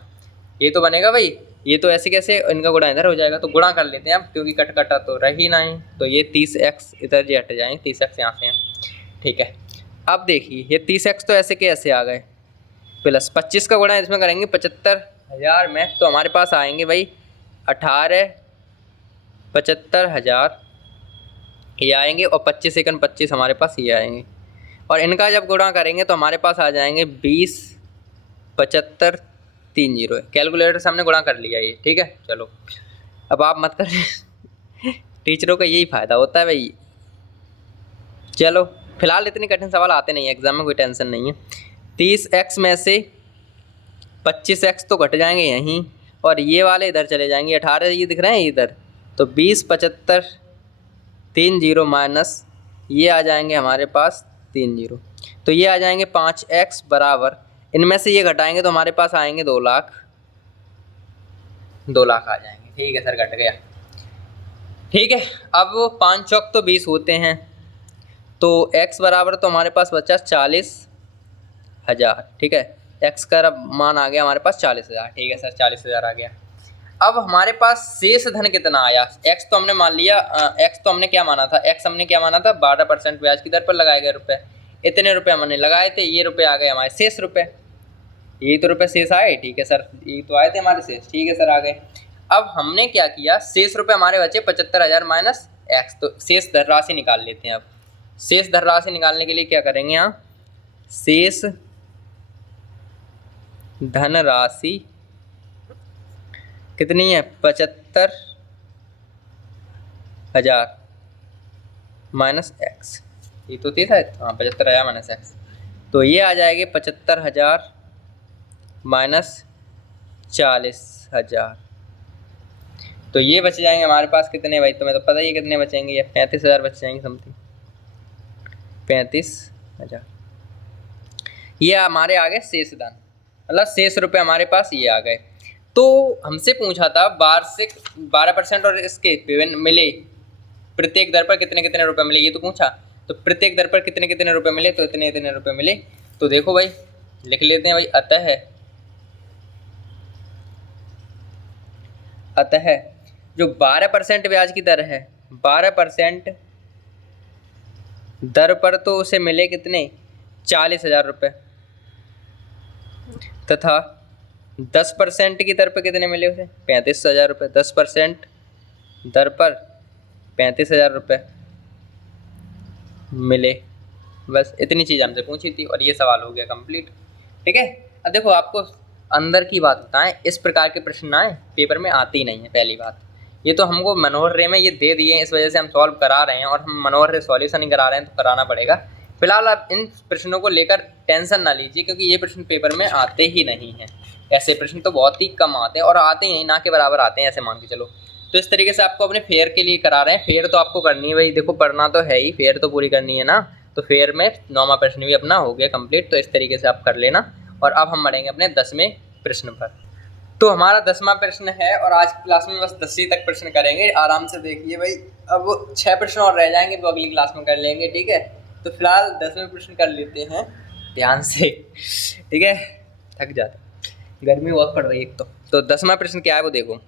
ये तो बनेगा भाई, ये तो ऐसे कैसे इनका गुणा इधर हो जाएगा, तो गुणा कर लेते हैं अब, क्योंकि कट कटा तो रह ही नहीं। तो ये 30x इधर जी हट जाएंगे, 30x यहाँ से हैं। ठीक है, अब देखिए ये 30x तो ऐसे के ऐसे आ गए, प्लस 25 का गुणा इसमें करेंगे 75,000 में, तो हमारे पास आएंगे भाई 75,000 ये आएंगे, और 25 एकन 25 हमारे पास ये आएंगे, और इनका जब गुणा करेंगे तो हमारे पास आ जाएंगे 20,7530। कैलकुलेटर से हमने गुणा कर लिया ये। ठीक है, चलो अब आप मत कर टीचरों का यही फ़ायदा होता है भाई। चलो फिलहाल इतने कठिन सवाल आते नहीं है एग्जाम में, कोई टेंशन नहीं है। 30x में से 25x तो घट जाएंगे यहीं, और ये वाले इधर चले जाएंगे, 18 ये दिख रहे हैं इधर, तो 20,7530 माइनस ये आ जाएंगे हमारे पास 30, तो ये आ जाएंगे 5x बराबर, इनमें से ये घटाएंगे तो हमारे पास आएंगे 2 लाख, 2 लाख आ जाएंगे। ठीक है सर, घट गया। ठीक है, अब 5 चौक तो 20 होते हैं, तो x बराबर तो हमारे पास बचा 40,000। ठीक है, x का मान आ गया हमारे पास 40,000। ठीक है सर, 40,000 आ गया। अब हमारे पास शेष धन कितना आया, x तो हमने मान लिया, x तो हमने क्या माना था, x हमने क्या माना था, 12% ब्याज की दर पर लगाए गए रुपए, इतने रुपए हमने लगाए थे, ये रुपए आ गए हमारे शेष रुपए, यही तो रुपए शेष आए। ठीक है सर, ये तो आए थे हमारे शेष। ठीक है सर, आ गए। अब हमने क्या किया, शेष रुपए हमारे बचे 75,000 माइनस x, तो शेष धनराशि निकाल लेते हैं। अब शेष धनराशि निकालने के लिए क्या करेंगे, यहाँ शेष धनराशि कितनी है, 75,000 माइनस x, ये तो थी शायद, हाँ 75,000 माइनस x, तो ये आ जाएगी 75,000 माइनस 40,000, तो ये बच जाएंगे हमारे पास कितने भाई, तुम्हें तो पता ही है कितने बचेंगे, ये 35,000 बच जाएंगे समथिंग, 35,000। ये हमारे आ गए शेष धन, मतलब शेष रुपए हमारे पास ये आ गए। तो हमसे पूछा था वार्षिक 12% और इसके विभिन्न मिले प्रत्येक दर पर कितने कितने रुपए मिले, ये तो पूछा। तो प्रत्येक दर पर कितने कितने रुपए मिले, तो इतने इतने रुपए मिले। तो देखो भाई लिख लेते हैं भाई, अतः जो 12% ब्याज की दर है, 12% दर पर तो उसे मिले कितने, 40,000 रुपये, तथा 10% की दर पर कितने मिले उसे, 35,000 रुपये। 10% दर पर 35,000 रुपये मिले। बस इतनी चीज़ हमसे पूछी थी और ये सवाल हो गया कंप्लीट। ठीक है, अब देखो आपको अंदर की बात बताएं, इस प्रकार के प्रश्न आए पेपर में आते ही नहीं है। पहली बात ये तो हमको मनोहर रे में ये दे दिए, इस वजह से हम सॉल्व करा रहे हैं, और हम मनोहर रे सॉल्यूशन ही करा रहे हैं तो कराना पड़ेगा। फिलहाल आप इन प्रश्नों को लेकर टेंशन ना लीजिए, क्योंकि ये प्रश्न पेपर में आते ही नहीं हैं। ऐसे प्रश्न तो बहुत ही कम आते हैं, और आते ही ना के बराबर आते हैं, ऐसे मान के चलो। तो इस तरीके से आपको अपने फेयर के लिए करा रहे हैं। फेयर तो आपको करनी है भाई, देखो पढ़ना तो है ही, फेयर तो पूरी करनी है ना। तो फेयर में 9वां प्रश्न भी अपना हो गया कंप्लीट, तो इस तरीके से आप कर लेना। और अब हम बढ़ेंगे अपने 10वें प्रश्न पर। तो हमारा 10वां प्रश्न है, और आज की क्लास में बस 10वीं तक प्रश्न करेंगे। आराम से देखिए भाई, अब 6 प्रश्न और रह जाएंगे तो अगली क्लास में कर लेंगे। ठीक है, तो फिलहाल 10वें प्रश्न कर लेते हैं ध्यान से। ठीक है, थक जाता, गर्मी बहुत पड़ रही है एक तो 10वां प्रश्न क्या है वो देखो।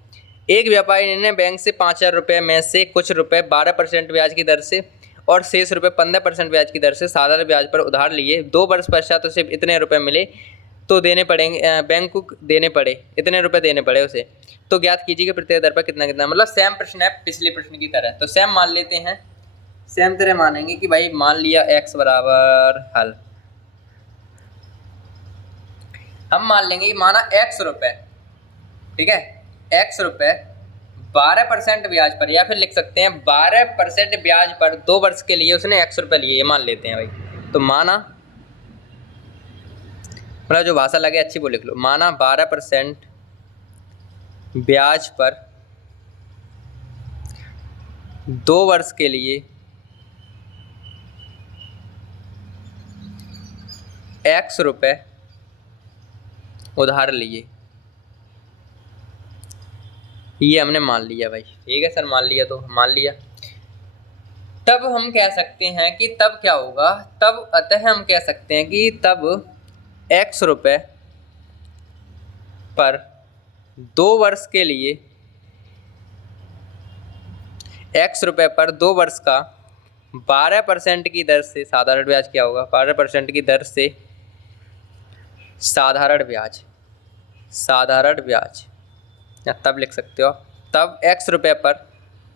एक व्यापारी ने बैंक से 5,000 रुपये में से कुछ रुपए 12% ब्याज की दर से और शेष रुपए 15% ब्याज की दर से साधारण ब्याज पर उधार लिए। 2 वर्ष पश्चात उसे इतने रुपए मिले तो देने पड़ेंगे, बैंक को देने पड़े, इतने रुपए देने पड़े उसे। तो ज्ञात कीजिए कि प्रत्येक दर पर कितना कितना, मतलब सेम प्रश्न है पिछले प्रश्न की तरह। तो सेम मान लेते हैं, सेम तरह मानेंगे कि भाई मान लिया x बराबर हल, हम मान लेंगे माना x रुपए, ठीक है, x रुपए 12% ब्याज पर, या फिर लिख सकते हैं 12% ब्याज पर 2 वर्ष के लिए उसने x रुपए लिए, ये मान लेते हैं भाई। तो माना, मतलब जो भाषा लगे अच्छी वो लिख लो, माना 12% ब्याज पर 2 वर्ष के लिए x रुपए उधार लिए, ये हमने मान लिया भाई। ठीक है सर, मान लिया, तो मान लिया। तब हम कह सकते हैं कि तब क्या होगा, तब अतः हम कह सकते हैं कि तब x रुपए पर 2 वर्ष के लिए, x रुपए पर 2 वर्ष का 12% की दर से साधारण ब्याज क्या होगा, 12% की दर से साधारण ब्याज, साधारण ब्याज, या तब लिख सकते हो, तब x रुपए पर,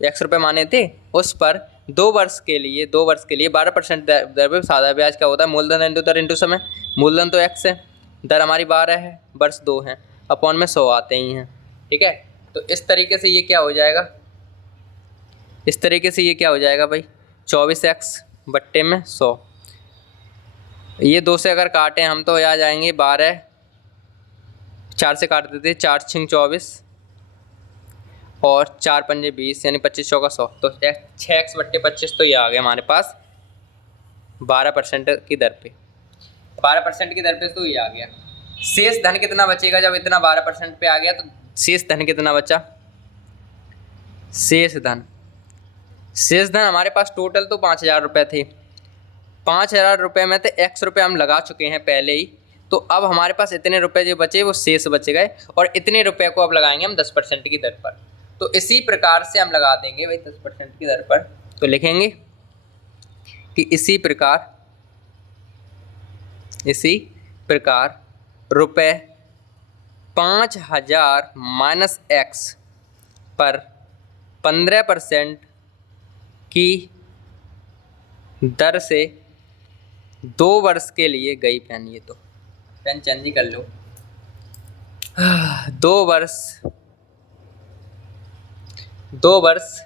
x रुपए माने थे, उस पर 2 वर्ष के लिए, 2 वर्ष के लिए 12% दर पर साधारण ब्याज क्या होता है, मूलधन इंटू दर इंटू समय। मूलधन तो x है, दर हमारी 12 है, वर्ष 2 हैं, अपॉन में 100 आते ही हैं। ठीक है, तो इस तरीके से ये क्या हो जाएगा, इस तरीके से ये क्या हो जाएगा भाई, 24x बट्टे में 100। ये 2 से अगर काटें हम तो आ जाएंगे 12, 4 से काट देते, 4 छिंग 24 और 4 पंजे 20, यानी 25 चौका 100, तो 6x बट्टे 25, तो ये आ गया हमारे पास 12% की दर पे, 12% की दर पे, तो ये आ गया। शेष धन कितना बचेगा जब इतना 12% पे आ गया, तो शेष धन कितना बचा, शेष धन, शेष धन हमारे पास टोटल तो 5,000 रुपये थे, 5,000 रुपये में तो x रुपये हम लगा चुके हैं पहले ही, तो अब हमारे पास इतने रुपए जो बचे वो शेष बच गए, और इतने रुपए को अब लगाएंगे हम 10% की दर पर। तो इसी प्रकार से हम लगा देंगे भाई 10% की दर पर, तो लिखेंगे कि इसी प्रकार रुपये 5,000 माइनस x पर 15% की दर से 2 वर्ष के लिए गई पेन, ये तो पेन चेंज ही कर लो, 2 वर्ष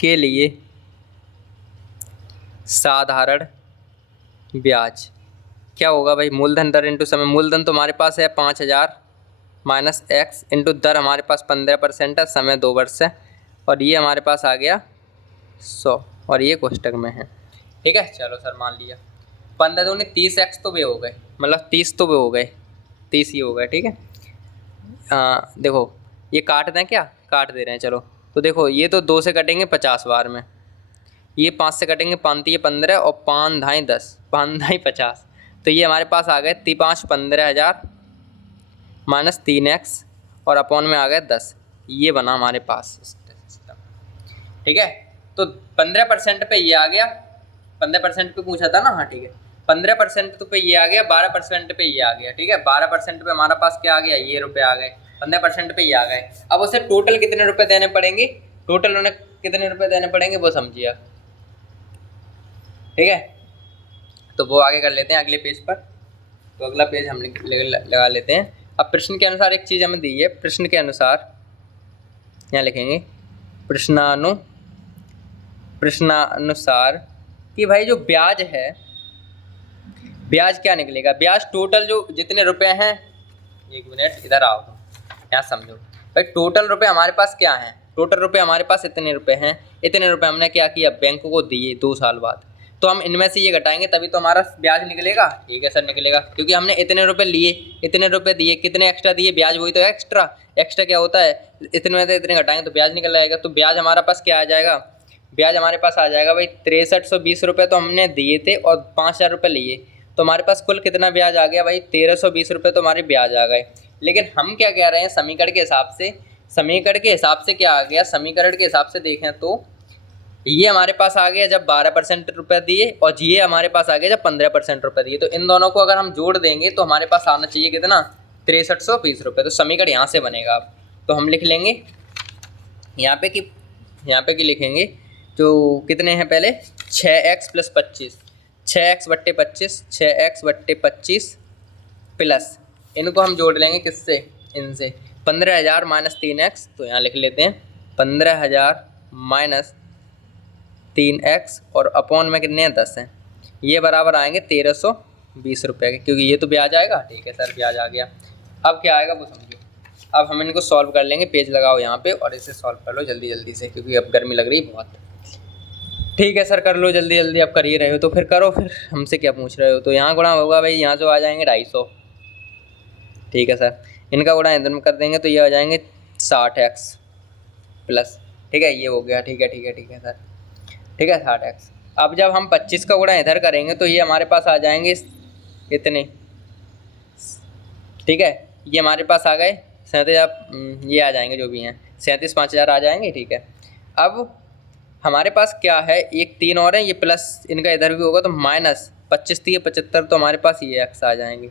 के लिए साधारण ब्याज क्या होगा भाई, मूलधन दर इंटू समय। मूलधन तो हमारे पास है 5,000 माइनस x इंटू दर हमारे पास 15% है, समय 2 वर्ष है, और ये हमारे पास आ गया 100, और ये कोष्टक में है। ठीक है, चलो सर मान लिया। 15 दूनी 30x तो वे हो गए, मतलब 30 तो वे हो गए, 30 ही हो गए। ठीक है, देखो ये काट दें, क्या काट दे रहे हैं, चलो तो देखो ये तो 2 से कटेंगे 50 बार में, ये 5 से कटेंगे 5 3 15 और 5 ढाई 10, 5 ढाई 50, तो ये हमारे पास आ गए 5 15,000 माइनस 3x और अपॉन में आ गए 10, ये बना हमारे पास सिस्टम। ठीक है, तो 15% पे ये आ गया, 15% पे पूछा था ना, हाँ ठीक है, 15% पे ये आ गया, 12% पे ये आ गया। ठीक है, 12% पे हमारा पास क्या आ गया, ये रुपए आ गए, 15% पे ये आ गए। अब उसे टोटल कितने रुपए देने पड़ेंगे, टोटल उन्हें कितने रुपए देने पड़ेंगे वो समझिए आप। ठीक है, तो वो आगे कर लेते हैं अगले पेज पर, तो अगला पेज हम लगा लेते हैं। अब प्रश्न के अनुसार एक चीज़ हमें दी है, प्रश्न के अनुसार यहाँ लिखेंगे प्रश्नानुसार कि भाई जो ब्याज है, ब्याज क्या निकलेगा, ब्याज टोटल जो जितने रुपए हैं, एक मिनट इधर आओ, यहाँ समझो भाई, टोटल रुपए हमारे पास क्या हैं, टोटल रुपए हमारे पास इतने रुपए हैं, इतने रुपए हमने क्या किया, बैंक को दिए 2 साल बाद, तो हम इनमें से ये घटाएंगे तभी तो हमारा ब्याज निकलेगा। ठीक है सर, निकलेगा, क्योंकि हमने इतने रुपए लिए, इतने रुपए दिए, कितने एक्स्ट्रा दिए, ब्याज वही तो एक्स्ट्रा क्या होता है, इतने में से इतने घटाएंगे तो ब्याज निकल आएगा। तो ब्याज हमारे पास क्या आ जाएगा, ब्याज हमारे पास आ जाएगा भाई 6320 रुपये तो हमने दिए थे और 5,000 रुपये लिए, तो हमारे पास कुल कितना ब्याज आ गया भाई, 1320 रुपये तो हमारे ब्याज आ गए। लेकिन हम क्या कह रहे हैं समीकरण के हिसाब से, समीकरण के हिसाब से क्या आ गया, समीकरण के हिसाब से देखें तो ये हमारे पास आ गया जब 12% रुपये दिए और ये हमारे पास आ गया जब 15% रुपये दिए। तो इन दोनों को अगर हम जोड़ देंगे तो हमारे पास आना चाहिए कितना, 6320 रुपये। तो समीकरण यहाँ से बनेगा। अब तो हम लिख लेंगे यहाँ पे कि लिखेंगे जो कितने हैं पहले 6x + 25, 6x/25, 6x/25 प्लस इनको हम जोड़ लेंगे किससे, इनसे 15,000 - 3x। तो यहाँ लिख लेते हैं 15,000 - 3x और अपॉन में कितने हैं 10 हैं, ये बराबर आएंगे 1320 रुपये के, क्योंकि ये तो ब्याज आएगा। ठीक है सर, ब्याज आ गया। अब क्या आएगा वो समझो। अब हम इनको सॉल्व कर लेंगे, पेज लगाओ यहाँ पे और इसे सॉल्व कर लो जल्दी जल्दी से, क्योंकि अब गर्मी लग रही है बहुत। ठीक है सर, कर लो जल्दी जल्दी, अब कर ही रहे हो तो फिर करो, फिर हमसे क्या पूछ रहे हो। तो यहाँ गुणा होगा भाई, यहाँ जो आ जाएंगे 250। ठीक है सर, इनका गुणा इधर में कर देंगे तो ये आ जाएंगे 60x प्लस। ठीक है, ये हो गया। ठीक है सर, ठीक है 60x। अब जब हम 25 का गुणा इधर करेंगे तो ये हमारे पास आ जाएंगे इतने। ठीक है, ये हमारे पास आ गए 37। आप ये आ जाएंगे जो भी हैं 37 5000 आ जाएंगे। ठीक है, अब हमारे पास क्या है, एक 3 और है, ये प्लस इनका इधर भी होगा तो माइनस 25 3 75, तो हमारे पास ये x आ जाएंगे।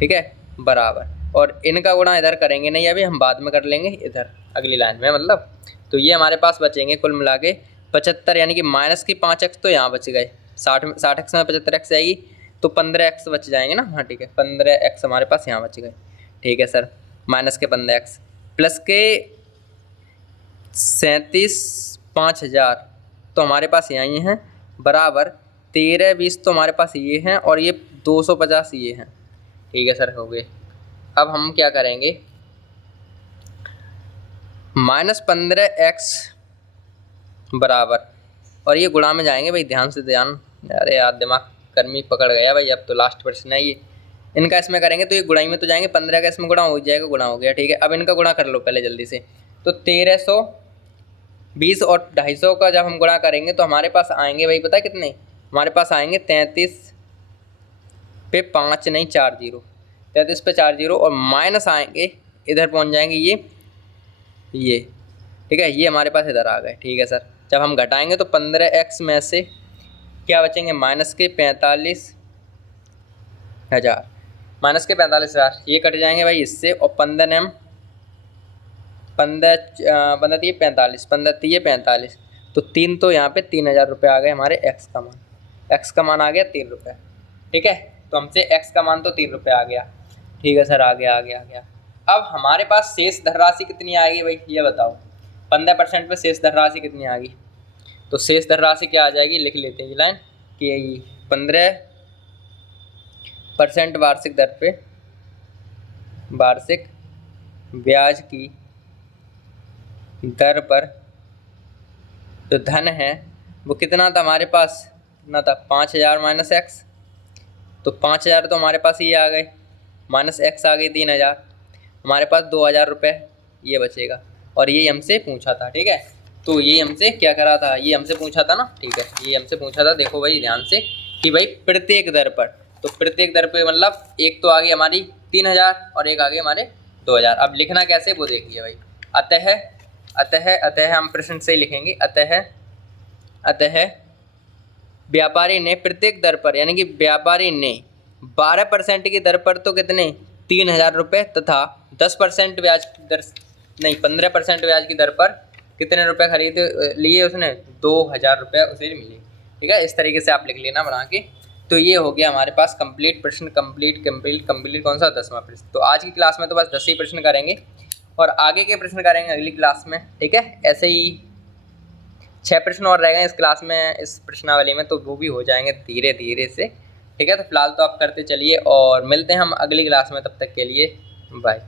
ठीक है, बराबर। और इनका गुणा इधर करेंगे नहीं, अभी हम बाद में कर लेंगे इधर अगली लाइन में, मतलब। तो ये हमारे पास बचेंगे कुल मिला के 75, यानी कि माइनस की 5x तो यहाँ बच गए। 60x में 75x आएगी तो 15x बच जाएंगे ना। हाँ ठीक है, 15x हमारे पास यहाँ बच गए। ठीक है सर, माइनस के 15x प्लस के 37 5000 तो हमारे पास यहीं हैं, बराबर 1320 तो हमारे पास ये हैं और ये 250 ये हैं। ठीक है सर, हो गए। अब हम क्या करेंगे, -15x बराबर, और ये गुणा में जाएंगे भाई, ध्यान से ध्यान। अरे यार दिमाग गर्मी पकड़ गया भाई। अब तो लास्ट प्रश्न है ये, इनका इसमें करेंगे तो ये गुणाई में तो जाएंगे, 15 का इसमें गुणा हो जाएगा, गुणा हो गया। ठीक है, अब इनका गुणा कर लो पहले जल्दी से। तो 1320 और 250 का जब हम गुणा करेंगे तो हमारे पास आएंगे भाई, पता है कितने हमारे पास आएंगे, 33 पे 5 नहीं 4 0, 33 पे 4 0 और माइनस आएंगे, इधर पहुंच जाएंगे ये। ठीक है, ये हमारे पास इधर आ गए। ठीक है सर, जब हम घटाएंगे तो 15x में से क्या बचेंगे, माइनस के 45,000, माइनस के 45,000 ये कट जाएंगे भाई इससे, और 15 3 45, 15 3 45, तो 3 तो यहाँ पे 3000 रुपये आ गए हमारे x का मान। x का मान आ गया 3 रुपये। ठीक है, तो हमसे x का मान तो 3 रुपये आ गया। ठीक है सर, आ गया। अब हमारे पास शेष धनराशि कितनी आएगी भाई, ये बताओ। 15% पे शेष धनराशि कितनी आ गई, तो शेष धनराशि क्या आ जाएगी, लिख लेते हैं ये लाइन कि 15% वार्षिक दर पे वार्षिक ब्याज की दर पर जो धन है वो कितना था हमारे पास, कितना था 5000 माइनस x, तो 5000 तो हमारे पास ये आ गए, माइनस x आ गई 3000, हमारे पास 2000 रुपये ये बचेगा। और ये हमसे पूछा था। ठीक है, तो ये हमसे क्या करा था, ये हमसे पूछा था ना। ठीक है, ये हमसे पूछा था, देखो भाई ध्यान से कि भाई प्रत्येक दर पर, तो प्रत्येक दर पे मतलब एक तो आ गई हमारी 3000 और एक आ गई हमारे 2000। अब लिखना कैसे वो देखिए भाई। अतः हम प्रश्न से ही लिखेंगे, अतः व्यापारी ने प्रत्येक दर पर, यानी कि व्यापारी ने 12% की दर पर तो कितने 3000 रुपये तथा 10% ब्याज दर नहीं 15% ब्याज की दर पर कितने रुपए खरीद लिए उसने, 2000 रुपये उसे मिले। ठीक है, इस तरीके से आप लिख लेना बना के। तो ये हो गया हमारे पास कंप्लीट प्रश्न, कंप्लीट कौन सा 10वां प्रश्न। तो आज की क्लास में तो बस 10 ही प्रश्न करेंगे और आगे के प्रश्न करेंगे अगली क्लास में। ठीक है, ऐसे ही 6 प्रश्न और रह गए इस क्लास में, इस प्रश्नावली में, तो वो भी हो जाएंगे धीरे धीरे से। ठीक है, तो फिलहाल तो आप करते चलिए और मिलते हैं हम अगली क्लास में, तब तक के लिए बाय।